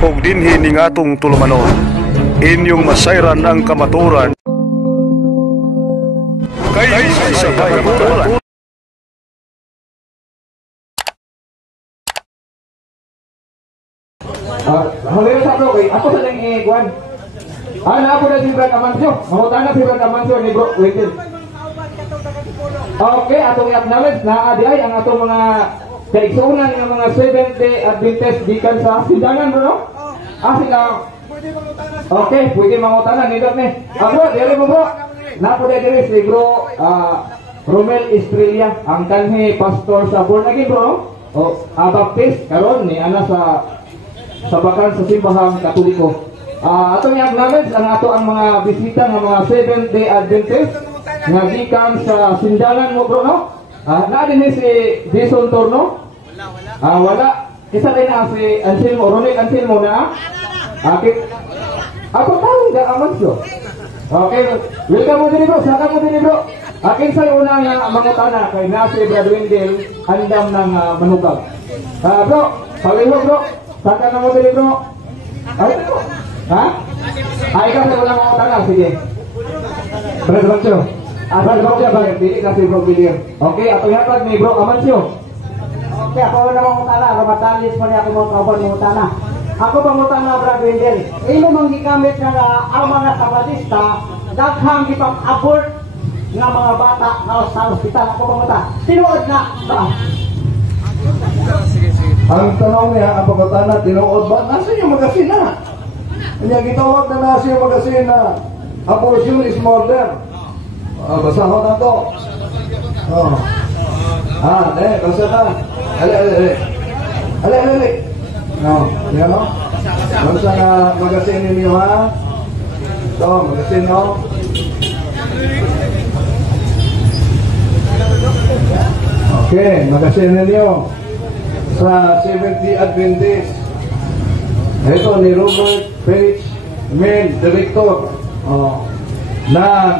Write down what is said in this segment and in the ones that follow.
ug dinhi ning atong tulumanon. Inyong masayran ang kamaturan kay sa kamaturan. Halero sa bro, ako sa lang iguan. Na po na si Brad Amancio. Mahutan na si Brad Amancio ni bro. Waitin. Okay, atong i-acknowledge na adiay ang atong mga kaigsuunan ng mga Seventh-day Adventist gikan sa Sindanan bro, no? Sila. Okay, pwede mangutanan nindot ni. Bro, dili mo bro. Na po diri si bro Romel Estrella, ang kanhi pastor sa Born Again bro. Baptist karon ni ana sa bakan sa simbahang Katoliko. Atong i-acknowledge ang ato ang mga bisita ng mga Seventh-day Adventist nga gikan sa Sindanan mo bro, no? Na din si Jason Torno? Wala. Kisa rin na si Anselmo, Ronel Anselmo na? Ako tawag na Amancio. Okay, welcome mo din bro, saka mo din bro. Akin sa una nga mangutana kay na si Brad Wendell andam ng manubag. Bro, palihog bro, saka na mo din bro. Ay bro, ha? Ikaw sa una mangutana, sige. Brad Amancio. Brad Amancio, bakit? Dili kasi bro William. Okay, ato yatag ni bro Amancio. Okay, ako na mangutana, ramatalis pa niya ako mangutana. Ako mangutana Brad Wendell. Ilo manggikamit nga ang mga Sabatista daghang gipang-abort nga mga bata sa ospital. Ako panguta. Tinuod na ba? Ang tanong niya, ang pagkatana, tinuod ba? Nasa yung magasin na? Kanya gitawag na nasa yung magasin na abortion is murder. Basahon na to. Basa na. Ali. No, yan o. Ano sa magasin ninyo ha? Ito, magasin o. Okay, magasin ninyo sa Seventh-day Adventist. Ito ni Robert Felix Main, Director ng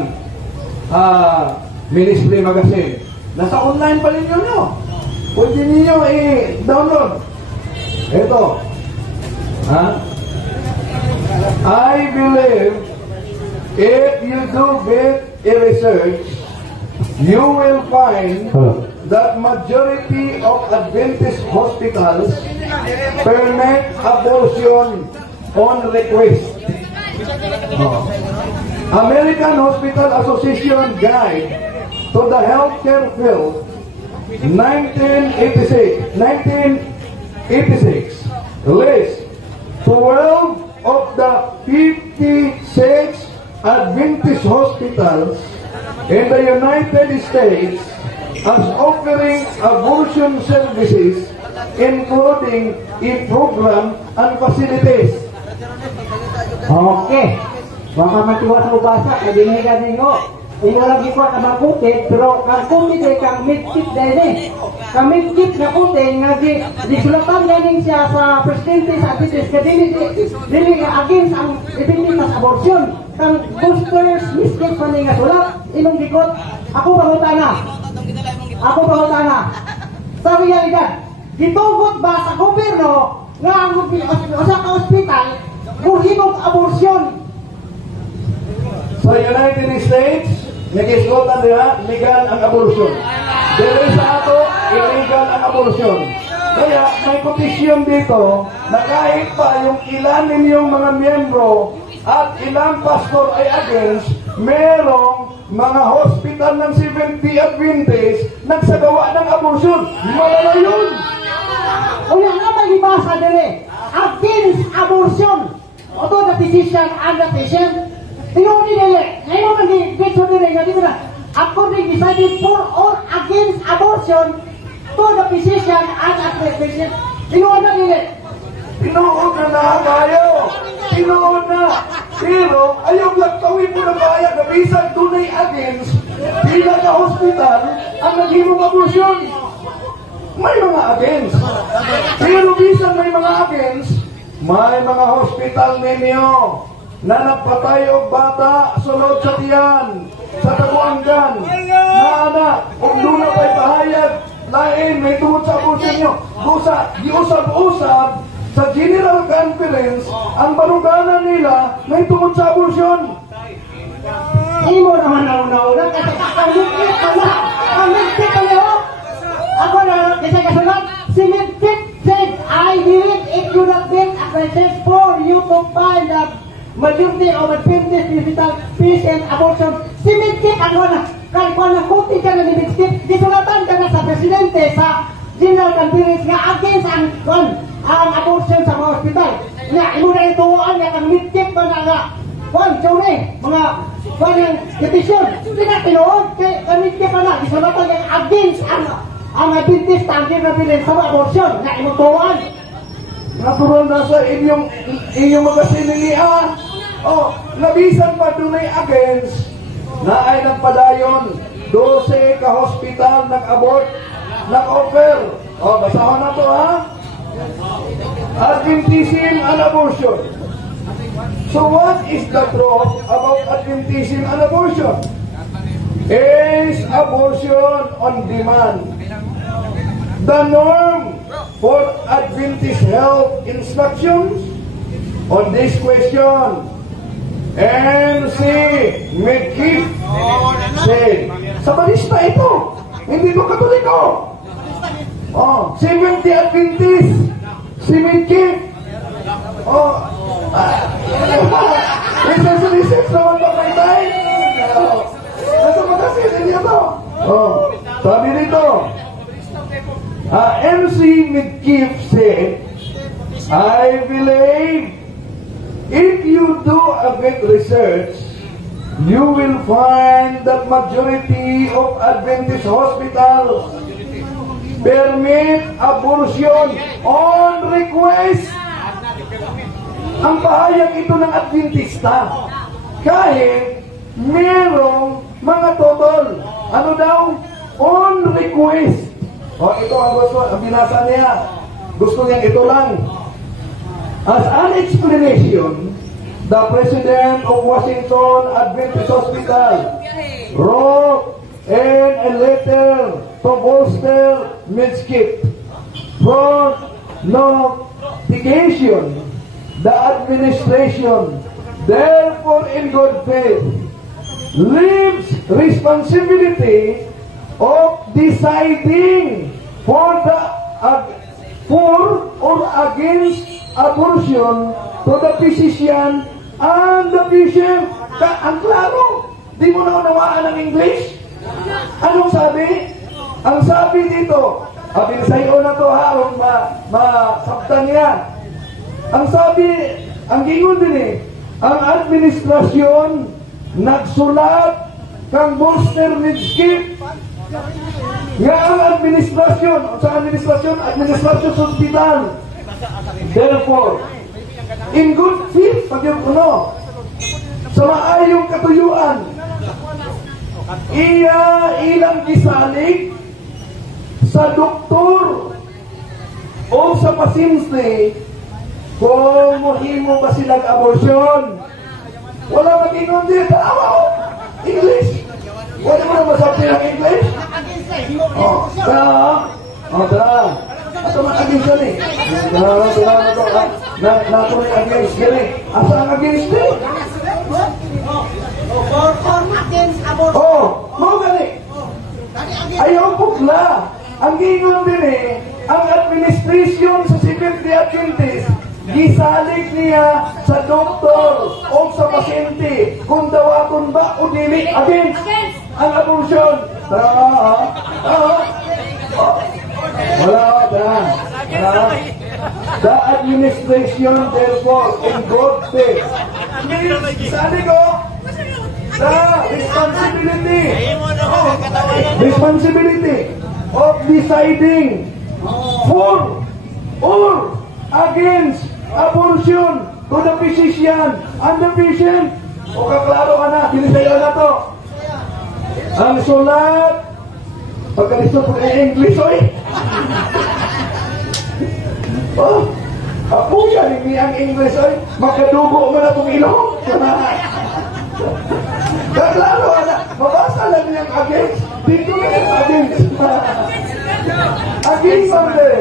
Ministry Magazine. Nasa online pa ninyo nyo. Pwede ninyo i-download. Ito. I believe if you do a research, you will find that majority of Adventist hospitals permit abortion on request. American Hospital Association Guide to the Healthcare Field 1986 lists 12 of the 56 Adventist hospitals in the United States as offering abortion services, including in program and facilities. Okay. Baka matiwas mo basa, kadinigan ninyo. Ino lagi ko na maputit, pero kang kumite kang midkit dahil kang midkit na putin nga disulatan galing siya sa presidente sa Adventist ka dili nga against ang ipinditas abortion. Kang boosters miskit pa nga sulat, inong gikot. Ako pangutana. Sa realidad, gitugot ba sa gobyerno nga ang sa ka-hospital muhimog abortion? Sa United States, nag-isgotan nila, legal ang abortion. Dili sa ato, illegal ang abortion. Kaya may petisyon dito na kahit pa yung ilan ninyong mga miyembro at ilang pastor ay against, merong mga hospital ng Seventh-day Adventist nagsagawa ng abortion. Malala yun! Uyan nga malibasa dili, against abortion. Although the physician and the patient, tinuli nila, ngayon nag-i-picture nila, nga dito na, according decided for or against abortion to the physician and the patient, tinuod na nila. Tinuod na tayo! Tinuod na! Pero, ayaw lagtawin mo na kaya na bisan tunay against, pila ka hospital ang naghimong abortion. May mga against. Pero bisan may mga against, may mga hospital ninyo na nagpatay og bata sulod sa tiyan, sa Taguangan, na anak, kung doon na pa'y bahayag, lain, may tungod sa abortion nyo. Giusap-usap sa General Conference Conference, ang baruganan nila may tungkol sa abortion. Hindi mo naman nauna-una kasi kamigkit ka na. Kamigkit ka na. Ako na, kasi kasunod, si Midkit said, I believe it could have been a process for you to find the majority of Adventist digital peace and abortion. Si Midkit, ako na, kahit kung nakuti ka na ni Midkit, disulatan ka na sa presidente, sa General Conference nga against ang abortion sa mga hospital. Nga, imo na ituwaan nga kang Midkit ba na nga, mga petisyon, hindi na tinuod, kami pa na, isulatan yung against ang Adventist tangkin na bilin sa abortion, na inutuan. Natural na sa inyong mga sinilian. O, nabisan pa dunay against na ay nagpadayon 12 ka-hospital nag-abort, nag-offer. O, basahon na to ha. Adventism and abortion. So what is the truth about Adventism and abortion? Is abortion on demand the norm for Adventist health instructions? On this question, MC Midkit said, sa balista ito, hindi ko Katoliko. Oh, 70 Adventist, si Midkit. Oh, research naman ba may time? Nasa magkasitin niya to. Oh, sabi nito, MC Midkit said, I believe if you do a bit research, you will find that majority of Adventist hospitals permit abortion on request. Ang pahayag ito ng Adventista, kahit merong mga totol, ano daw? On request. O ito ang gusto, ang binasa niya. Gusto niya ito lang. As an explanation, the President of Washington Adventist Hospital wrote in a letter to bolster Midkit for notification the administration, therefore in good faith, leaves responsibility of deciding for or against abortion to the physician and the patient. Ang klaro, di mo na unawaan ang English? Anong sabi? Ang sabi dito, sayo na to ha, masabtan niya. Ang sabi, ang gingon din ang administrasyon nagsulat kang bolster Midkit nga ang administrasyon sa administrasyon sa hospital. Therefore, in good faith, sa maayong katuyuan, ilang gisalig sa doktor o sa pasyente kung mohimo ba silang abortion. Wala mag-inom din. English. Wala mo na masabi ng English? Tara. Ito mag-against yan eh. Natuloy against yan eh. Asa ang against eh? Against abortion. Mga gani. Ayaw pukla. Ang gingon din eh, ang administration sa Seventh-day Adventist, gisalig niya sa doktor o sa pasyente kung dawaton ba o dili against ang abortion. Wala. The administration therefore in good faith gisalig the responsibility of deciding for or against abortion to the physician and the patient. O kaklaro ka na, binisayo na to. Ang sulat, pagkalisto po ng English, ako yan, hindi ang English, magkadugo mo na itong ilong. Kaklaro ka na, mabasa lang niyang against, dito na yung against. Against Sunday,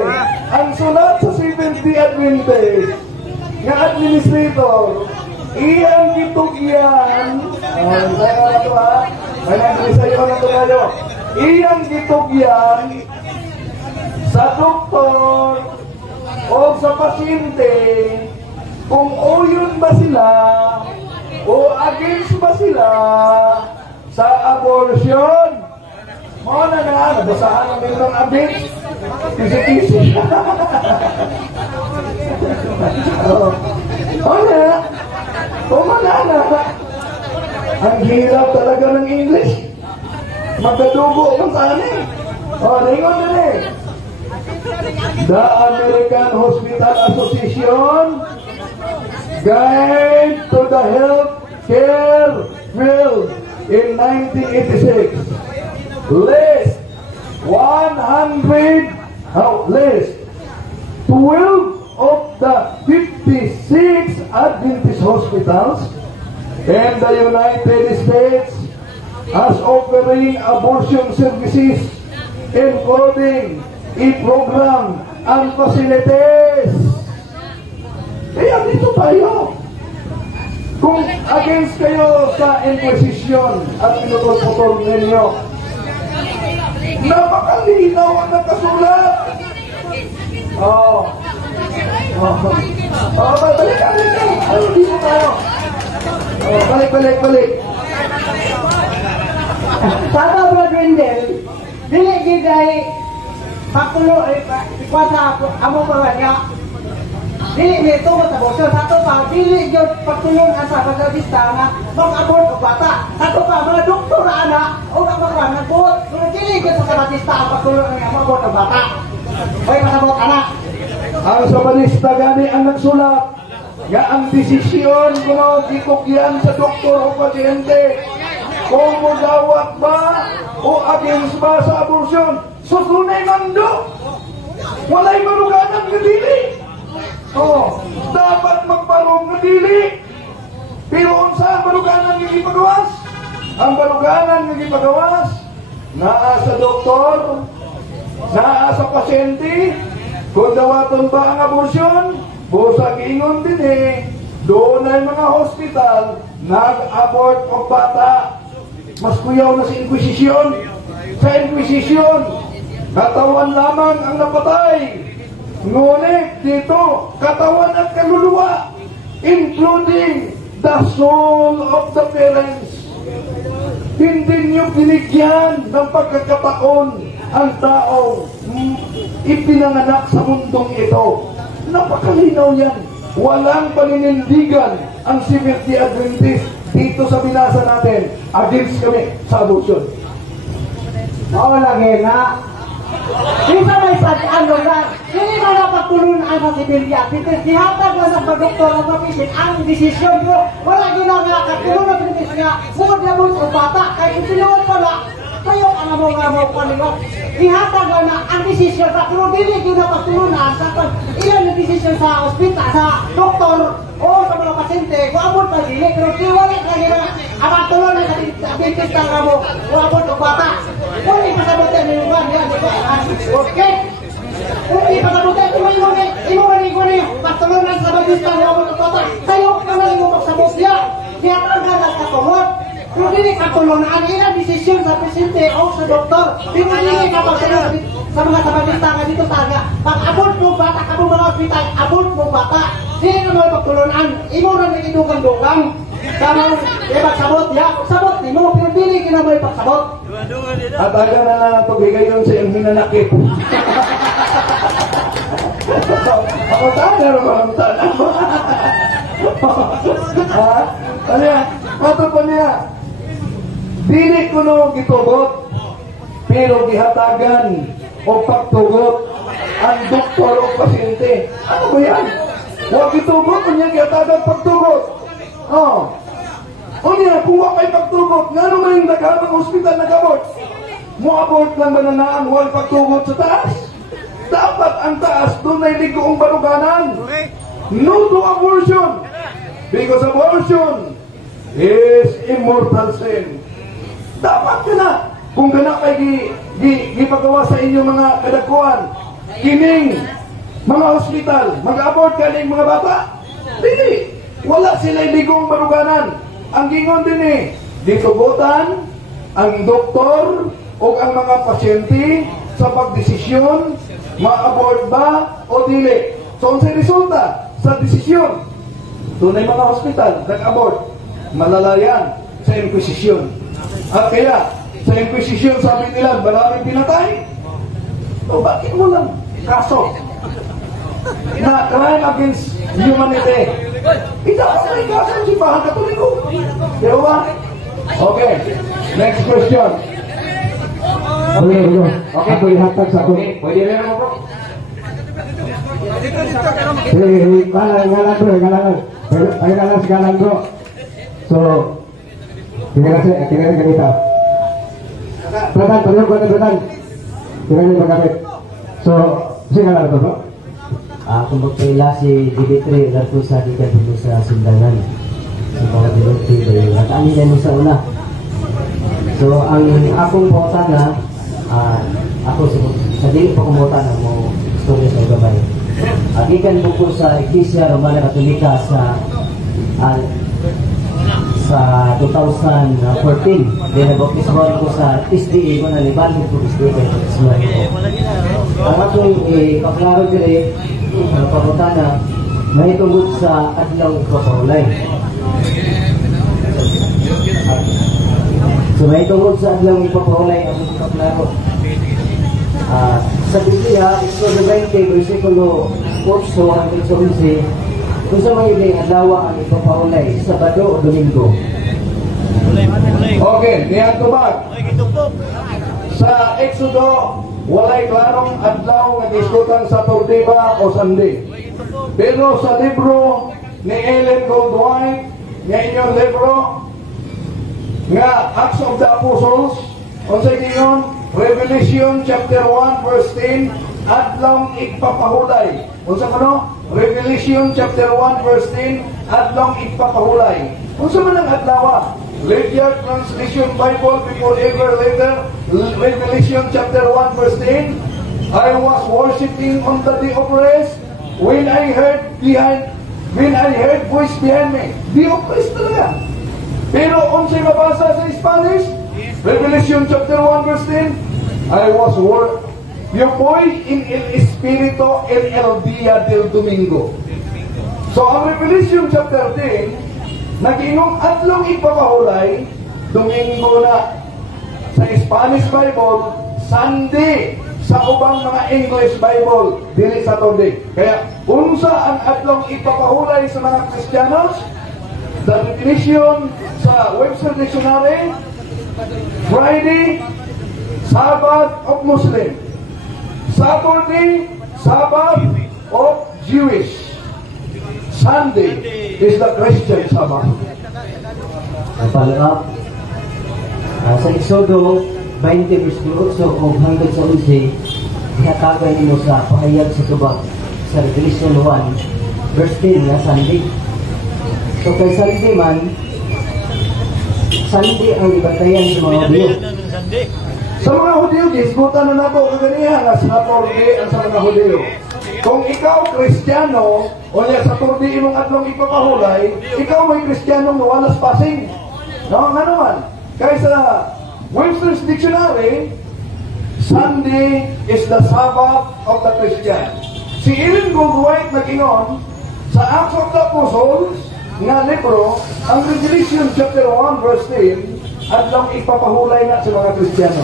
ang sulat sa Seventh-day Adventist, nga administrator, iyang gitugyan, iyang gitugyan sa doktor o sa pasyente kung uyon ba sila o against ba sila sa abortion. Mo na nabasahan ang mga against, kisi-kisi. Tumanana. Ang hirap talaga ng English. Magkadugo kung saan eh. Ringon na eh. The American Hospital Association Guide to the Health Care Field in 1986 list 12 of the 56 Adventist hospitals in the United States as offering abortion services, including a program and facilities. Kaya dito tayo. Kung against kayo sa inquisition at pinutol-putol ninyo, napakalinaw ang nakasulat. Balik. Ano dito tayo? Balik. Sada Brad Wendell, dili giday pakulo ikuasa amo pa niya. Dili nito matabosyo sato pa dili gyud pagtulong sa pagabista nga mag-abort og bata. Sato pa mga doktor ana o ang mga nagbuot, dili gyud sa pagabista ang pagtulong nga mag-abort og bata. Oy masabot ana. Ang sabanista gani ang nagsulat nga ang desisyon kuno gikugyan sa doktor o pasyente kung magawat ba o against ba sa abortion. Susunay mando. Walay maruganan nga dili. Dapat magparong nga dili. Pero unsa ang maruganan nga ipagawas? Ang maruganan nga ipagawas naa sa doktor, naa sa pasyente. Kung dawaton ba ang abortion, busag ingon din doon ay mga hospital nag-abort o bata. Mas kuyaw na sa Inquisition. Sa Inquisition, katawan lamang ang napatay. Ngunit dito, katawan at kaluluwa, including the soul of the parents. Hindi niyo binigyan ng pagkakataon ang tao ipinanganak sa mundong ito. Napakalinaw yan. Walang paninindigan ang Seventh-day Adventist dito sa binasa natin. Against kami sa abortion. Oo lagi na. Isa may ano lang. Hindi na napagtulungan sa Siberia. Dihatag na sa doktor ang mapisin ang desisyon mo. Wala ginagawa ka. Tulungan ng desisyon nga. Bukod na mo sa bata. Kahit sinuot pala. Kayo ang mo paniwag. Ihatag na ang desisyon sa pero dili yun na pagtulunan sa ilan ang desisyon sa ospital, sa doktor o sa mga pasyente. Kung abot pa dili, pero tiwalik lagi na ang pagtulunan sa dentist ang amo o abot o bata. Kung ipasabutin mo yung yan, okay? Kung ipasabutin mo yung imo pagtulunan sa dentist ang amo o bata, tayo ka na yung magsabot yan. Ihatag na katulad. Pero dili katulong na ang ilang desisyon sa pasyente o sa doktor. Di ba dili ka pagtulong sa mga sabagistanga dito taga. Pag-abot mo bata ka mga hospital, abot mo bata. Dili ka mga pagtulungan. Imo na nagidugang-dugang. Sama mo, pagsabot ya. Pagsabot, imo, pero dili ka na may pagsabot. At aga na lang pagbigay yun sa iyong hinanakit. Ako tayo naman mo. Ano yan? Matapon niya. Dili ko no gitugot, pero gihatagan o pagtugot ang doktor o pasyente. Ano ba yan? Huwag gitugot, kunya gihatagan pagtugot. Kunya, kung huwag kayo pagtugot, nga naman yung naghabang hospital nag-abort. Mo-abort lang ba na naan, huwag pagtugot sa taas? Dapat ang taas, doon ay ligoong baruganan. No to abortion. Because abortion is immortal sin. Dapat ka na. Kung gana kayo gipagawa sa inyong mga kadagkuhan, kining mga hospital, mag-abort ka ng mga bata. Dili. Wala sila ligong baruganan. Ang gingon din ditugutan ang doktor o ang mga pasyente sa pagdesisyon, ma-abort ba o dili. So, ang resulta sa desisyon, tunay mga hospital, nag-abort, malalayan sa inquisition. At kaya, sa inquisition, sabi nila, maraming pinatay. O bakit mo lang kaso na crime against humanity? Ito ang may kaso ng simbahan katoliko. Di ba? Okay, next question. Okay, pwede hatag sa akin. Pwede rin ako, bro. Galang, bro. So, kira ganito. Pretan, kira magkapit. So, sige lang ito, bro. Kung magpaila si Dimitri, larto sa dikat dito sa Sindangan. Sa mga Dimitri, nakaan nila mo sa una. So, ang akong bota na, ako sa dili pa kumutan ang mga istorya sa gabay. Agikan po ko sa Iglesia Romana Katolika sa 2014. Then nag-baptismal ko sa SDA ko na liban ko SDA ko baptismal ko. Ang akong kaklaro dire ang pabutana may tungkol sa adlaw ipapahulay. So may tungkol sa adlaw ipapahulay ang kaklaro. Sa Biblia, Exodo 20, versikulo 8 hanggang 11, kung sa mga ibig adlaw ang ipapahulay, Sabado o Domingo. Okay, niyan tubag. Sa Exodo, walay klarong adlaw nga diskutan sa Saturday ba o Sunday. Pero sa libro ni Ellen Goldwine, nga inyong libro, nga Acts of the Apostles, unsay gingon, Revelation chapter 1 verse 10, adlaw igpapahulay. Unsa man Revelation chapter 1 verse 10, adlaw igpapahulay. Unsa man ang adlaw? Lydia Translation Bible before ever later, Revelation chapter 1 verse 10, I was worshiping on the day of rest when I heard voice behind me. Day of rest talaga. Pero unsay mabasa sa Spanish? Revelation chapter 1 verse 10, I was your boy in el espíritu en el día del domingo. So ang Revelation chapter 10, nag-ingong adlaw ipapahulay, Domingo na. Sa Spanish Bible, Sunday. Sa ubang mga English Bible, dili Saturday. Kaya, unsa ang adlaw ipapahulay sa mga Kristiyanos? The definition sa Webster Dictionary, Friday, Sabbath of Muslim. Saturday, Sabbath of Jewish. Sunday is the Christian Sabbath. Ang follow-up, sa Exodo 20 verse 8 o hanggang sa 11, ihatagan nimo sa pahayag sa tubag sa Revelation 1 verse 10 na Sunday. So kay Sunday man, Sunday ang ibatayan sa mga Hudyo. Sa mga Hudyo, gisgutan na nato kaganihan na Saturday ang sa mga Hudyo. Kung ikaw Kristiyano, o niya Saturday imong adlaw ipapahulay, ikaw may Kristiyano na walas passing. No, nga naman. Kaysa Webster's Dictionary, Sunday is the Sabbath of the Christian. Si Ellen Goldwine nag-ingon sa Acts of the Apostles nga libro, ang Revelation chapter 1 verse 10, adlaw ipapahulay na sa mga Kristiyano.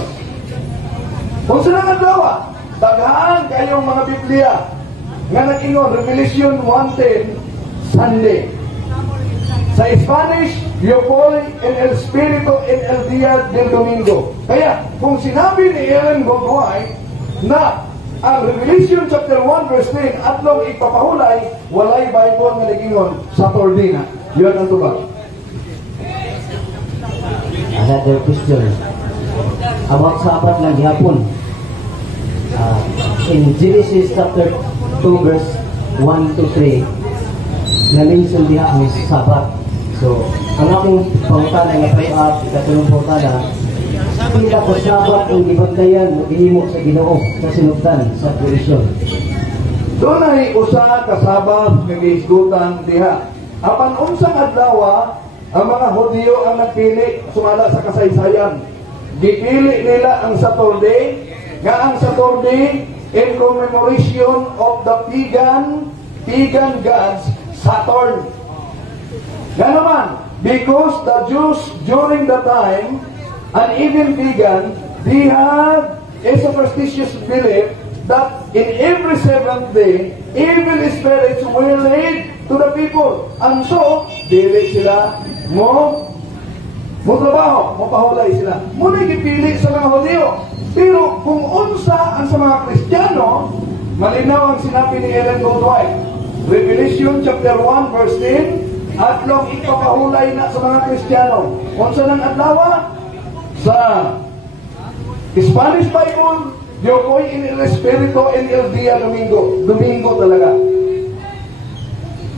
Kung sila nga dawa, daghaan kayong mga Biblia nga nag-ingon, Revelation 1:10, Sunday. Sa Spanish, yo voy en el espíritu en el día del domingo. Kaya, kung sinabi ni Ellen Goldwine na ang Revelation chapter 1 verse 10 adlaw ipapahulay, walay Bible nga nag-ingon Saturday na. Yun ang tubag. Another question about sa apat ng gihapon. In Genesis chapter 2 verse 1 to 3, na-mention diha ang Sabat. So, ang aking pangutana nga follow-up, ikatulong pangutana, pila ko Sabat ang gibantayan mo gihimo sa Ginoo sa sinugdan sa creation. So Doon ay usa ka Sabat nga gihisgutan diha. Apan unsang adlaw ang mga Hudyo ang nagpili sumala sa kasaysayan. Gipili nila ang Saturday, nga ang Saturday in commemoration of the pagan gods Saturn. Nga naman, because the Jews during the time, and even pagan, they had a superstitious belief that in every seventh day, evil spirits will lead to the people. And so, dili sila mo trabaho, mapahulay sila. Muna gipili sa mga Hudyo. Pero kung unsa ang sa mga Kristiyano, malinaw ang sinabi ni Ellen Goldwhite. Revelation chapter 1 verse 10, adlong ipapahulay na sa mga Kristiyano. Unsa nang adlaw? Sa Spanish Bible, yo hoy en el Espiritu en el día domingo. Domingo talaga.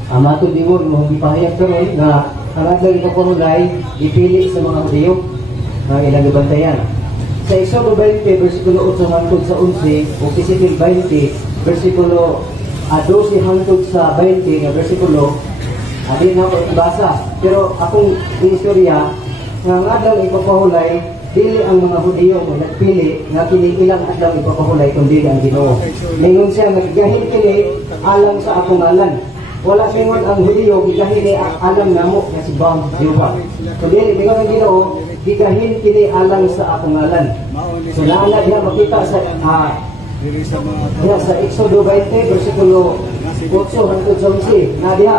Amato di mo gipahayag karon nga ang adlaw ipapahulay ipili sa mga Hudyo nga ilang gibantayan. Sa Exodo 20 versikulo 8 hangtod sa 11 o Ezekiel 20 versikulo 12 hangtod sa 20 nga versikulo di na ko ibasa. Pero akong istorya nga ang adlaw ipapahulay dili ang mga Hudyo mo nagpili nga kini ilang adlaw ipapahulay kundi ang Ginoo. Ningon siya nga gahil kini alang sa akong ngalan. Wala singon ang Hudyo gigahili alang namo nga si Bang Diwa. So dili ningon ang Ginoo gigahin kini alang sa akong ngalan. So naala diha makita sa sa Exodo 20 versikulo 8 hangtod sa 11 na diha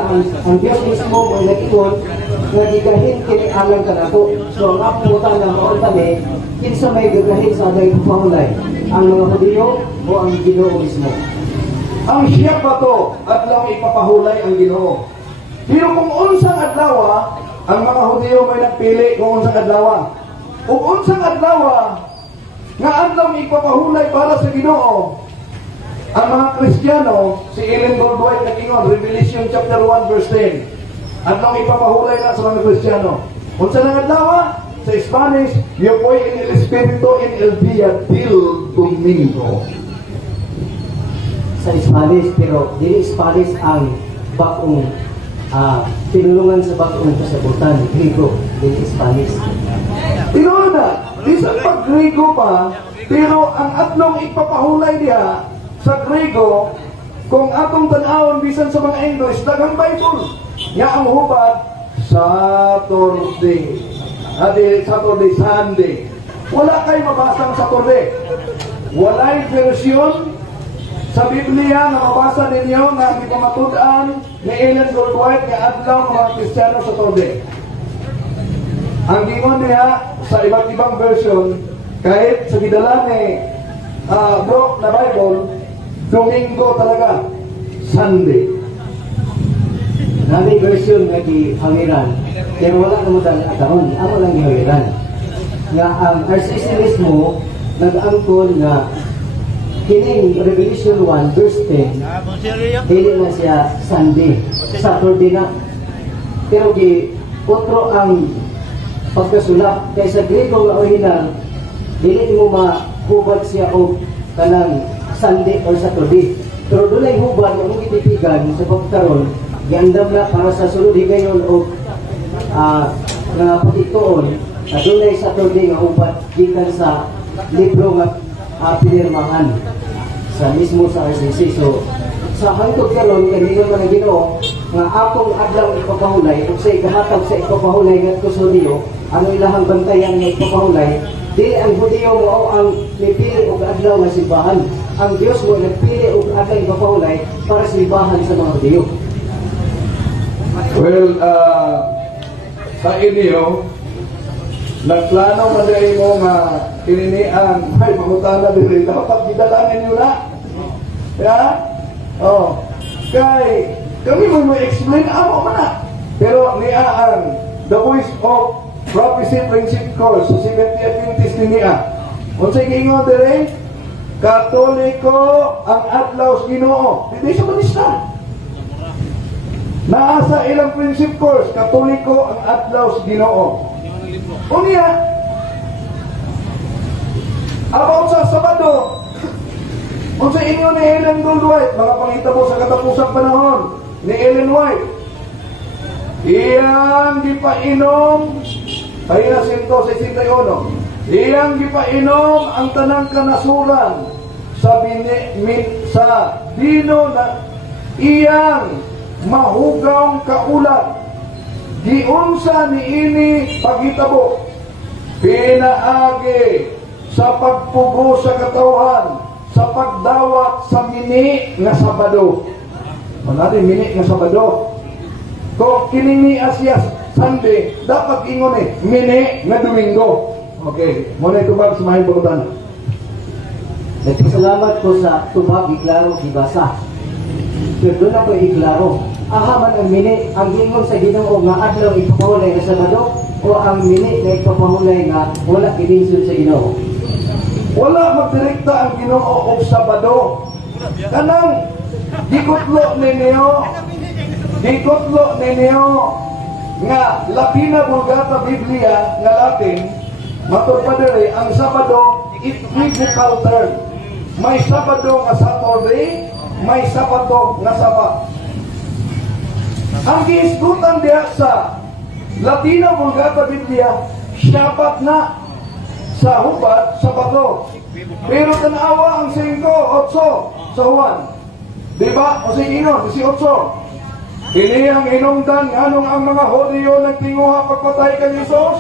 ang Dios mismo mo nag-ingon nga gigahin kini alang kanako. So ang akong utang na maol kami kinsa may gigahin sa aday pahulay, ang mga Hudyo o ang Ginoo mismo. Ang siya pa to, adlaw ipapahulay ang Ginoo. Pero kung unsang adlaw, ang mga Hudyo may nagpili kung unsang adlaw. Kung unsang adlaw, nga adlaw ipapahulay para sa Ginoo, ang mga Kristiyano, si Ellen Goldwhite nag-ingon, Revelation chapter 1 verse 10, adlaw ipapahulay na sa mga Kristiyano. Unsa nang adlaw? Sa Spanish, yo voy en el Espiritu en el día del domingo. Sa Spanish, pero dili Spanish ang bakong tinulungan sa bakong kasabutan, Griego, dili Spanish. Tinoon na, isang pag-Griego pa, pero ang adlaw ipapahulay diha sa Griego, kung atong tan-awon bisan sa mga English, daghang Bible. Nga ang hubad, Saturday, Sunday. Wala kayo mabasang Saturday. Walay version sa Biblia na mabasa ninyo na ipamatudan ni Ellen Goldwhite nga adlaw ng mga Kristiyano sa Saturday. Ang gingon niya sa iba't ibang version, kahit sa gidala ni bro na Bible, Domingo talaga, Sunday. Nami version nga gihangiran, pero wala na mo dahil ataon, amo lang gihangiran. Nga ang RCC mismo, nag-angkon nga kining Revelation 1 verse 10, dili na siya Sunday, Saturday na. Pero otro ang pagkasulap, kay sa Griego nga original, dili mo mahubad siya o kanang Sunday or Saturday. Pero doon ay hubad na mong itipigan sa pagkaroon, giandam na para sa sulod higayon o nga patituon, na doon ay Saturday nga hubad gikan sa libro nga pinirmahan sa mismo sa RCC. So sa hangtod karon kanino man ang Ginoo nga akong adlaw ipapahulay ug sa igahatag sa ipapahulay ngadto sa Hudyo, ano ilahang bantayan nga ipapahulay, dili ang Hudyo mo ang nipili og adlaw nga simbahan. Ang Dios mo nagpili og adlaw ipapahulay para simbahan sa mga Hudyo. Well, sa inyo, nagplano man dahil mo nga kininian, ay, mamutana din, dapat gidalanin nyo na. Yeah? Oh. Kay, kami mo explain amo man na. Pero niyaan, the voice of prophecy friendship course, sa Seventh-day Adventist niya. Unsay gingon dire? Katoliko ang adlaw sa Ginoo. Hindi sa manista. Naasa ilang friendship course, Katoliko ang adlaw sa Ginoo. Unya, about sa Sabado, Kung sa inyo ni Ellen Goldwhite, mga pangitabo sa katapusang panahon ni Ellen White, iyang gipainom, pahina 161, iyang gipainom ang tanang kanasuran sa dino na iyang mahugawng kaulat. Giunsa ni ini paghitabo, pinaagi sa pagpugo sa katawhan, sa pagdawat sa mini nga Sabado. Manati mini nga Sabado. Kung kinini asya Sunday, dapat ingon mini nga Domingo. Okay, muna itubag sa mahing pagutan. Nagpasalamat ko sa tubag, iklaro, gibasa. Pero doon ako iklaro. Ahaman ang mini, ang gingon sa Ginoo nga adlaw ipapahulay na Sabado o ang mini na ipapahulay nga wala ginisod sa Ginoo. Wala magdirekta ang Ginoo og Sabado. Kanang gikutlo ninyo nga Latina Vulgata Biblia nga Latin, matud pa diri ang Sabado equivocal term. May Sabado nga Saturday, may Sabado nga Sabat. Ang giisgutan diha sa Latina Vulgata Biblia, Sabat na sa hubad, Sabado. Pero tanawa ang 5, 8 sa Juan. Diba? O sige ingon, 18. Piniyang inungdan nganong ang mga Hudyo nagtinguha pagpatay kay Jesus.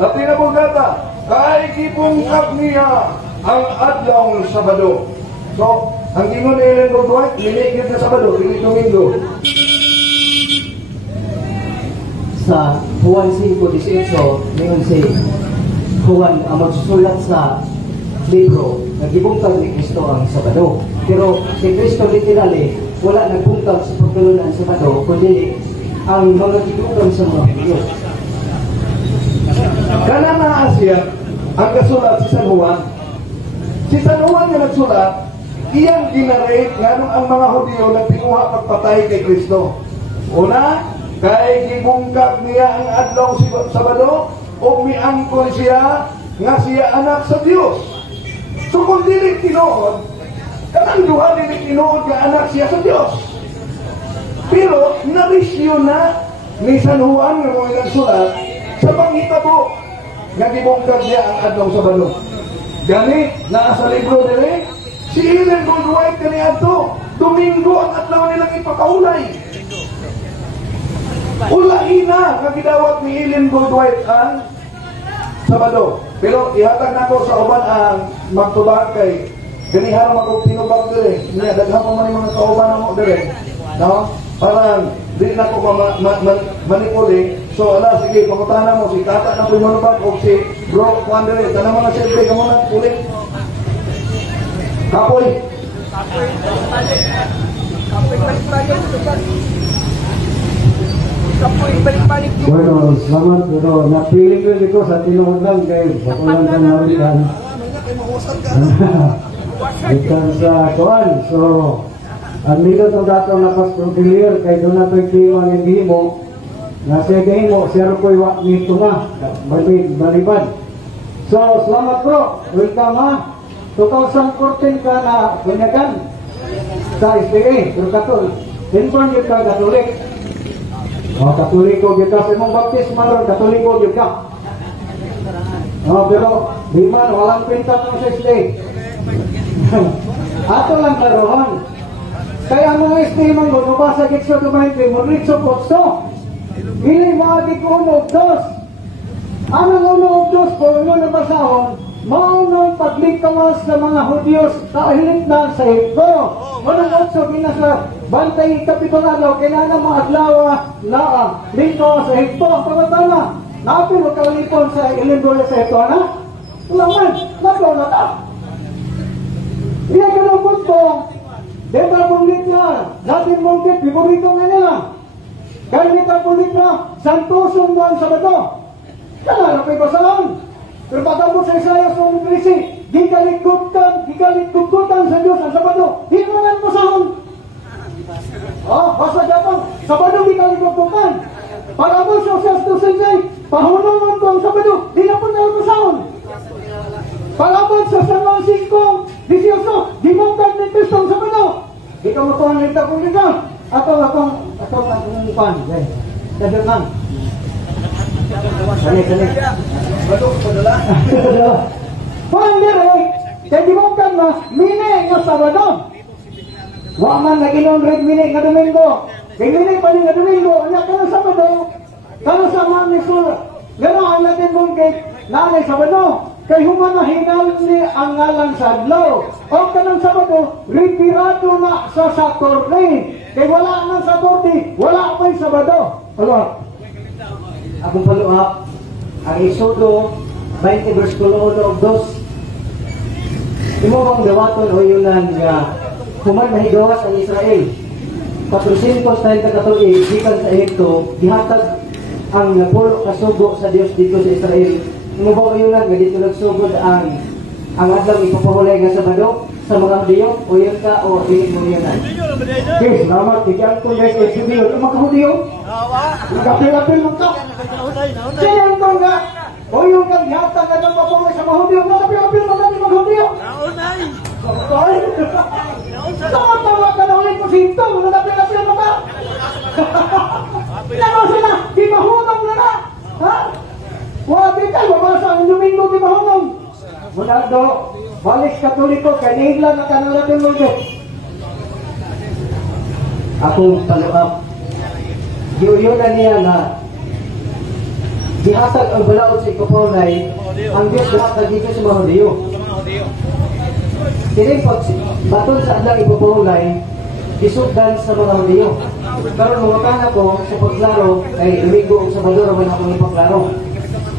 Latina Vulgata, kay gipungkap niya ang adlaw ng Sabado. So, ang ingon ni Ellen Goldwhite, liligid na Sabado, hindi Domingo. Sa Juan 5:18, ngayon si Juan ang magsusulat sa libro, nagbungkag ni Kristo ang Sabado. Pero si Kristo literally, wala nagbungkag sa pagtulungan ang Sabado, kundi ang mga gidugang sa mga Hudyo. Kana na Asya, ang kasulat si San Juan. Si San Juan nga nagsulat, iyang ginarate nganong ang mga Hudyo nagtinguha pagpatay kay Kristo. Una, kay gibungkag niya ang adlaw Sabado o miangkol siya nga siya anak sa Dios. So kung dili tinuod, kanang duha dili tinuod nga anak siya sa Dios. Pero narisyo na ni San Juan nga mga nagsulat sa panghitabo nga gibungkag niya ang adlaw Sabado. Gani naa sa libro diri si Ellen Goldwhite kaniadto, Domingo ang adlaw nilang ipakaulay. Ulaina nga gidawat ni Ellen Goldwhite ang Sabado. Pero ihatag na ko sa uban ang magtubag kay ganihan mo kung tinubag diri. Niya daghan mo man yung mga kauban mo diri. No? Parang di na ko manipuli. So ala sige pangutana mo si tata na po manubag o si bro kuan diri. Tanang mga silbi ka muna ulit. Kapoy. Bueno, salamat, pero napiling ko dito sa tinuod lang kayo. Sa kulang ka nawikan. Ikan sa kuan. So, ang nito itong datong na Pastor Clear, kay doon na ito'y kiwang hindi mo. Nasa kayo mo, siya rin po'y nito nga. Balibad. So, salamat bro. Welcome ha. 2014 ka na bunyagan sa SPA. Pero katol, inform yun ka Katolik. Katoliko kita sa mong baptisma ron, Katoliko kita. Pero di man, walang pinta ng SPA. Ato lang karoon. Kaya mga estimang mo, nabasa Gitso 20, Moritso Posto. Hindi maadik unog dos. Anong unog dos po, mo nabasahon, maunong paglikawas ng mga Hudyos kahilit na sa Hipko. Manang otso, binasa, bantay kapitulado, kailangan mga adlawa na lito sa Hipko. Pagkatama, napilo kalipon sa Ilindoya sa Hipko, na? Wala man, nagaw na ta. Iya ka ng punto, deta pulit na, natin mungkit, biburito nga nila. Kaya deta pulit na, Santoson mo ang Sabado. Kaya napay basahan. Pero pagkabot sa Isaiah 13, gikalikugkutan sa Diyos ang Sabado. Hindi mo nga basahon. Basta Japon, Sabado gikalikugkutan. Pagkabot sa Isaiah 13, pahunungan ko ang Sabado. Hindi na po na basahon. Pagkabot sa San Francisco, 18, dimungkad ni Kristo sa Sabado. Ikaw mo po ang nagta po nito. Atong pan. Kadungan. Dali. Pandiri, kaya dimungkad na, mini nga Sabado. Wa man naginon red mini nga Domingo. Kaya mini pa nga Domingo, anya ka ng Sabado, kano sa mga nisur. Gano'n ang natin mong kay nanay Sabado. Kay humana hinal ni ang ngalan sa adlaw. O kanang Sabado, retirado na sa Saturday. Kay wala nang Saturday, wala pa'y Sabado. Ano? Akong paluap, ang Exodo 20 verse 1 o 2. Imo bang dawaton o yunan nga human mahigawas ang Israel. 430 katuig gikan sa Ehipto, gihatag ang pulo kasugo sa Dios dito sa Israel. Imo ba o yunan nga dito nagsugod ang adlaw ipapahulay nga Sabado sa mga Hudiyo o yun ka o dili mo yunan? Okay, salamat. Tigyan ko guys kay Sibiyo. Ang mga Hudiyo. Nagapil-apil mo ka. Siyan ko nga. O yung kang yatang na ng papunay sa mga Hudiyo. Nagapil-apil mo ka ng mga Hudiyo. Sorry. Tawa ka na ulit ko sinto. Nagapil-apil mo ka. Lalo sila. Di mahunong na na. Ha? Wabi ka. Wabasa ang Domingo di mahunong. Muna do. Balik Katoliko. Kaya nihiglan na kanalatin mo ito. Akong paluap, giuyunan niya na gihatag ang balaod sa ipapahulay ang Diyos gihatag dito sa mga Hudiyo. Kini pag baton sa adlaw ipapahulay gisugdan sa mga Hudiyo. Karon mga ko sa paglaro kay Domingo ug Sabado man akong ipaklaro.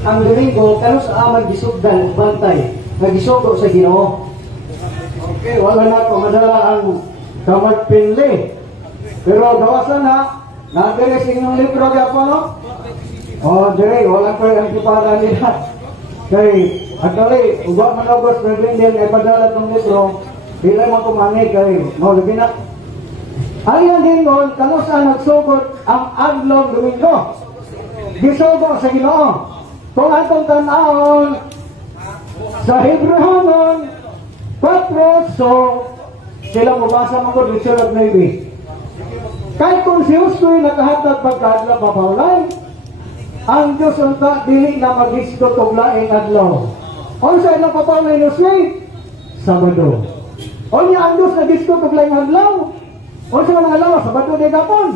Ang Domingo kano sa amang gisugdan bantay nga gisugo sa Ginoo. Okay, wala na ko madala ang kamad pinli. Pero gawasan na, nag-release yung libro kaya po, no? O, dire, wala ko yung kipara nila. Kay, actually, uga man August, President, ay padala itong libro, bila mo kumani kay, no, labi na. Ayan din nun, kano saan nagsugod ang adlaw Domingo. Gisugo sa Ginoo. Kung atong tanahon, sa Hebrehanon, 4, so, sila mabasa mo ko, Richard Navy. Kahit kung si Hustoy nakahatag pagkaadlaw papahulay, ang Diyos unta dili na mag-isto tuglaing adlaw. O sa ilang papahulay ni Hustoy, Sabado. O niya ang Diyos nag-isto tuglaing adlaw, o sa mga alaw, Sabado di gapon.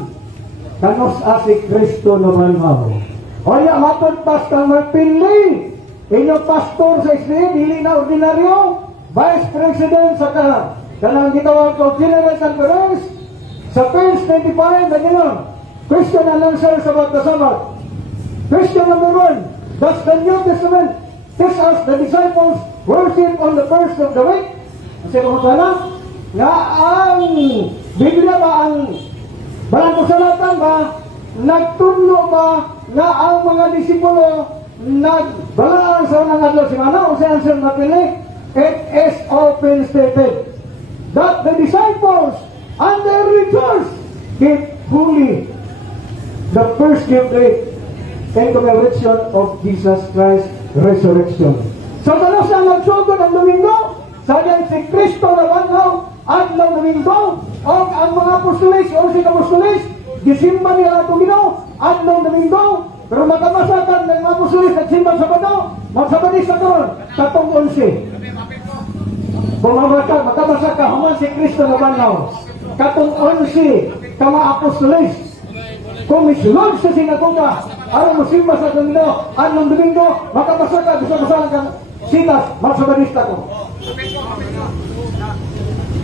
Kanos si Kristo naman mo. O niya matod Pastor Marpinli, inyong pastor sa Israel, dili na ordinaryo, Vice President sa kanang gitawag ko General Conference, sa page 25 na gano'n, Christian Announcer about the Sabbath. Question number 1, does the New Testament teach us the disciples worship on the first of the week? Kasi kung sana, nga ang Biblia ba, ang Balang Kasulatan ba, nagtunlo ba nga ang mga disipulo nagbalaan sa unang adlaw simana o sa answer na pili? It is open stated that the disciples and their returns keep fully the first day in commemoration of Jesus Christ's resurrection. So tanos ang nagsugod ang Domingo, sadyang si Kristo na banhaw adlaw Domingo, o ang mga apostolis o si apostolis gisimba nila itong Ginoo adlaw Domingo, pero matamasakan ng mga apostolis at simba Sabado, magsabadis sa karon katong 11. Kung makamasa ka, human si Kristo na banhaw katong 11 kama apostolis, kung misulog sa sinagoga, alam mo simba sa Domingo, anong Domingo, makamasa ka, gusto masalang kang sitas, magsabadista ko.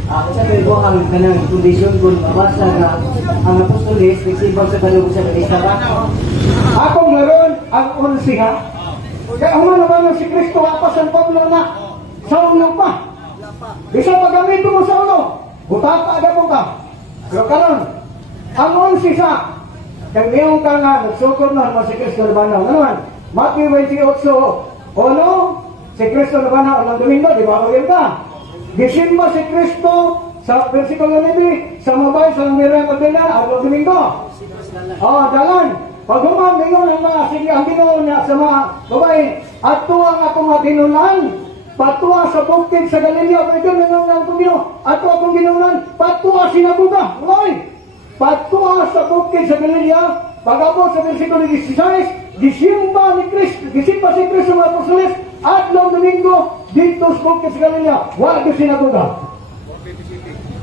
Sa ko ang kanang kondisyon kung mabasa na ang apostolis nagsibang sa kaloob sa Kristara. Akong meron ang 11 ha. Kaya umano ba si Kristo apa San Pablo na sa ulo pa. Isa pagamito mo sa ulo, butata na mo ka. Pero karon, ang 11 sa kaya ngayon ka nga, nagsukod na naman si Kristo na banaw. Naman, Matthew 28, ono, si Kristo na banaw ng Domingo, di ba? Huwag ka. Gisimba si Kristo sa versikulo 9, sa mabay, sa Miriam Magdalena, ang Domingo. Dalan. Pag humamingon ang mga sige, ang Ginoo niya sa mga babae, at tuwang akong matinunan, Patwa sa bukid sa Galileo, pero ito nangungunan kong Ginoo. Ato akong ginungan, patwa sinaguga. Ngayon, patwa sa bukid sa Galileo, pag-abot sa versikulo 16, gisimba ni Kristo, gisimba si Kristo mga apostoles, adlaw Domingo, dito sa bukid sa Galileo, wala sinaguga.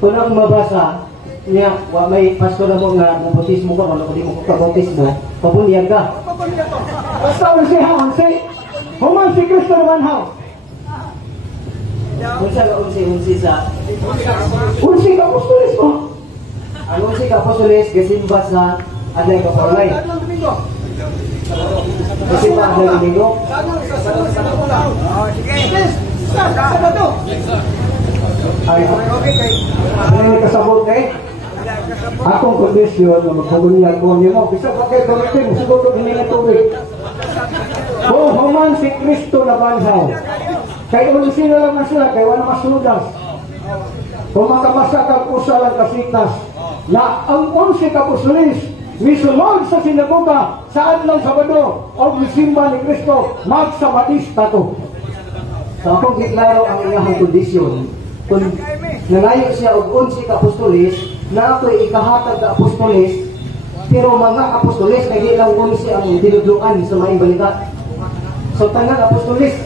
Kung ang mabasa niya, may pastor na mo nga bautismo ko, wala ko di mo bautismo, pabunyag ka. Basta human si Kristo naman haw. Unsa ka unsi sa Unsi ka apostoles mo. ang unsi ka apostoles gasimba sa adlaw ka Paulay. Gasimba adlaw Domingo. Ay kasabot akong kondisyon na magpabunyag ko niyo. Bisa pa kayo gamitin, siguro hindi na tubig. Kung human si Kristo na banhaw, kaya kung sino lang na sila, kaya wala masudas. Kung makabasa kang usa lang kasitas, na ang 11 kapusulis, misulod sa sinagoga, saan lang Sabado, o misimba ni Kristo, magsabatista to. Sa akong giklaro ang iyahang kondisyon, kung nangayo siya og 11 ka apostoles, na ako'y ikahatag na apostoles, pero mga apostoles, hindi lang unsi ang dinudluan sa mga balikat. So, tanang apostoles,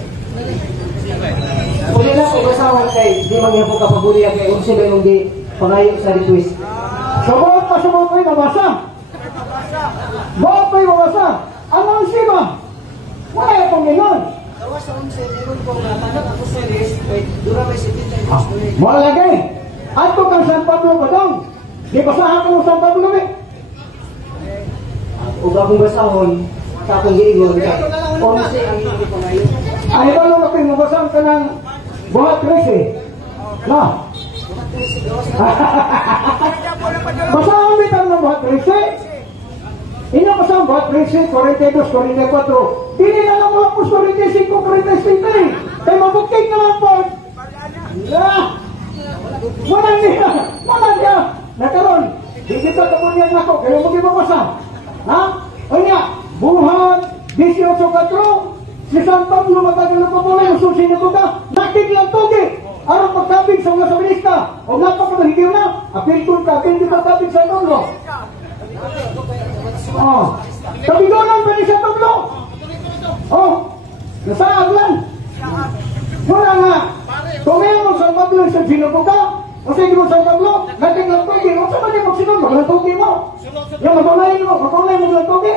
kung nila ko basawan kay, di man niya po kapabulihan kay unsi ba yung di pangayo sa request. Sabot pa sa mga kayo nabasa. Bakit kayo nabasa? Anong sima? Wala yung Panginoon. Tawa sa unsi, meron po nga tanang apostoles, dura may 70 apostoles. Wala lagi. Ato kang San Pablo ba daw? Di basahan ko ng San Pablo eh. Ug akong basahon, sa akong giingon, unsi ang hindi pangayo. Ay ba lang ako yung mabasahan ka ng buhat 13? No? Basahan bitang ng buhat 13? Ino basahan buhat 13, 42, 44. Dili na lang mga pus 45, 46. Kaya mabukting na lang po. Wala niya. Nakaroon. Di kita kemudian ako. Kaya mo gibabasa. Ha? O niya. Buhat 18:4. Si San Pablo matagal na patuloy. Ususin na ito ka. Nakiklang tugi. Arang pagkabig sa mga sabilista. O napakamahigiw na. Apiltun ka. Kaya hindi pagkabig sa Pablo. Kabigonan pa ni San Pablo. Nasaag lang. Wala nga. Tumayo mo San Pablo sa sinubo ka. Kasi hindi mo San Pablo. Nakiklang tugi. O sa mali magsinong. Maglang tugi mo. Yung magulay mo. Magulay mo maglang tugi.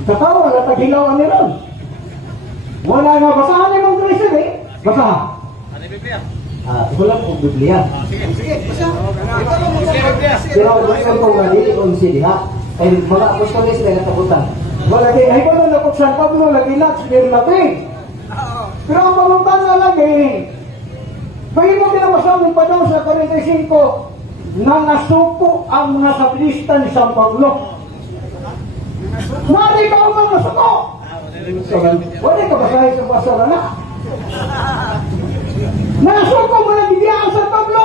Katawa, nataghilawan nila. Wala nga, basahan yung mga Christian eh. Basahan. Ano yung Biblia? Wala pong Biblia. Sige, basta. Pero gusto ko nga dili unsi diha. Kaya mga apostoles na natabutan. Wala lagi, ay ko na kung San Pablo, lagi lang, sinir natin. Pero ang pamuntan na lagi, pwede mo pinabasahan pa daw sa 45 na nasuko ang mga sabilista ni San Pablo. Mari ka umang nasuko! Wala ka basahin sa basa na. Nasuko mo na bigyan San Pablo!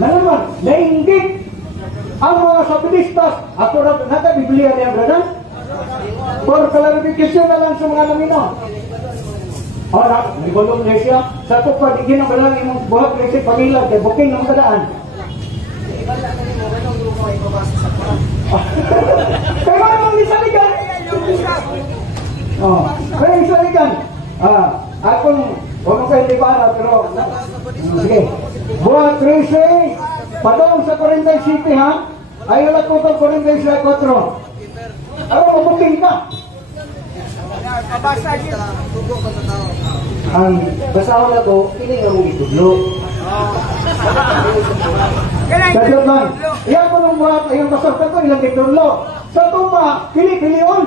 Na naman, nainggit ang mga sabilistas. Ako na nata-Biblia niya, brother. For clarification na lang sa mga namino. Ora, di ba nung Iglesia? Sa ito pa, di ginagalang yung buhat Iglesia pamilag, kay booking ng kadaan. Kaya naman ni Saligan. Kaya ni Saligan. Akong, huwag kayo di para, pero, sige. Buhat 13, padong sa 47 ha, ayaw lang ko itong 47-4. Ano, mabuking ka? Ang basahon na ko, hindi nga mong itudlo. Kadyon man, iyan ko nung buhat, ayun basah ka ito, ilang itudlo. Sa tupa, pili-pilion.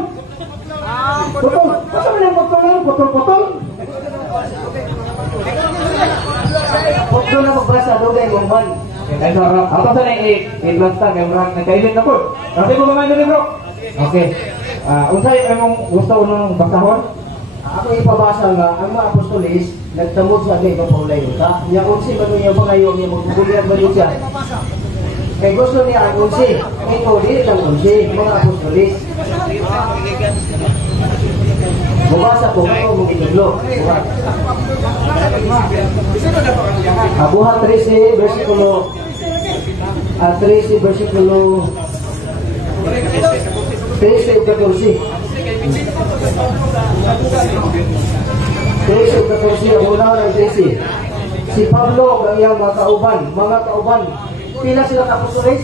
Putol, basta mo yung putol-putol. Putlo na magbasa, dugay mong man. Ay, sarap. Apa sa nang i-blasta, kaya marang nagkailin na po. Kasi ko ba man bro? Okay. Unsay imong gusto unang basahon? Ako ipabasa nga, ang mga apostoles, nagtamod sa akin ng Paulay Uta. Niya unsi ba niya pangayo niya magbubulihan ba siya? Kaya gusto niya ang unsi. Ito, di lang unsi, mga apostoles. Mubasa ko ano mo ginaglo. Buhat 13 versikulo 13 versikulo 13 ug 14. 13 ug 14 ang una ng 13. Si Pablo ang iyang mga kauban, pila sila kapusulis?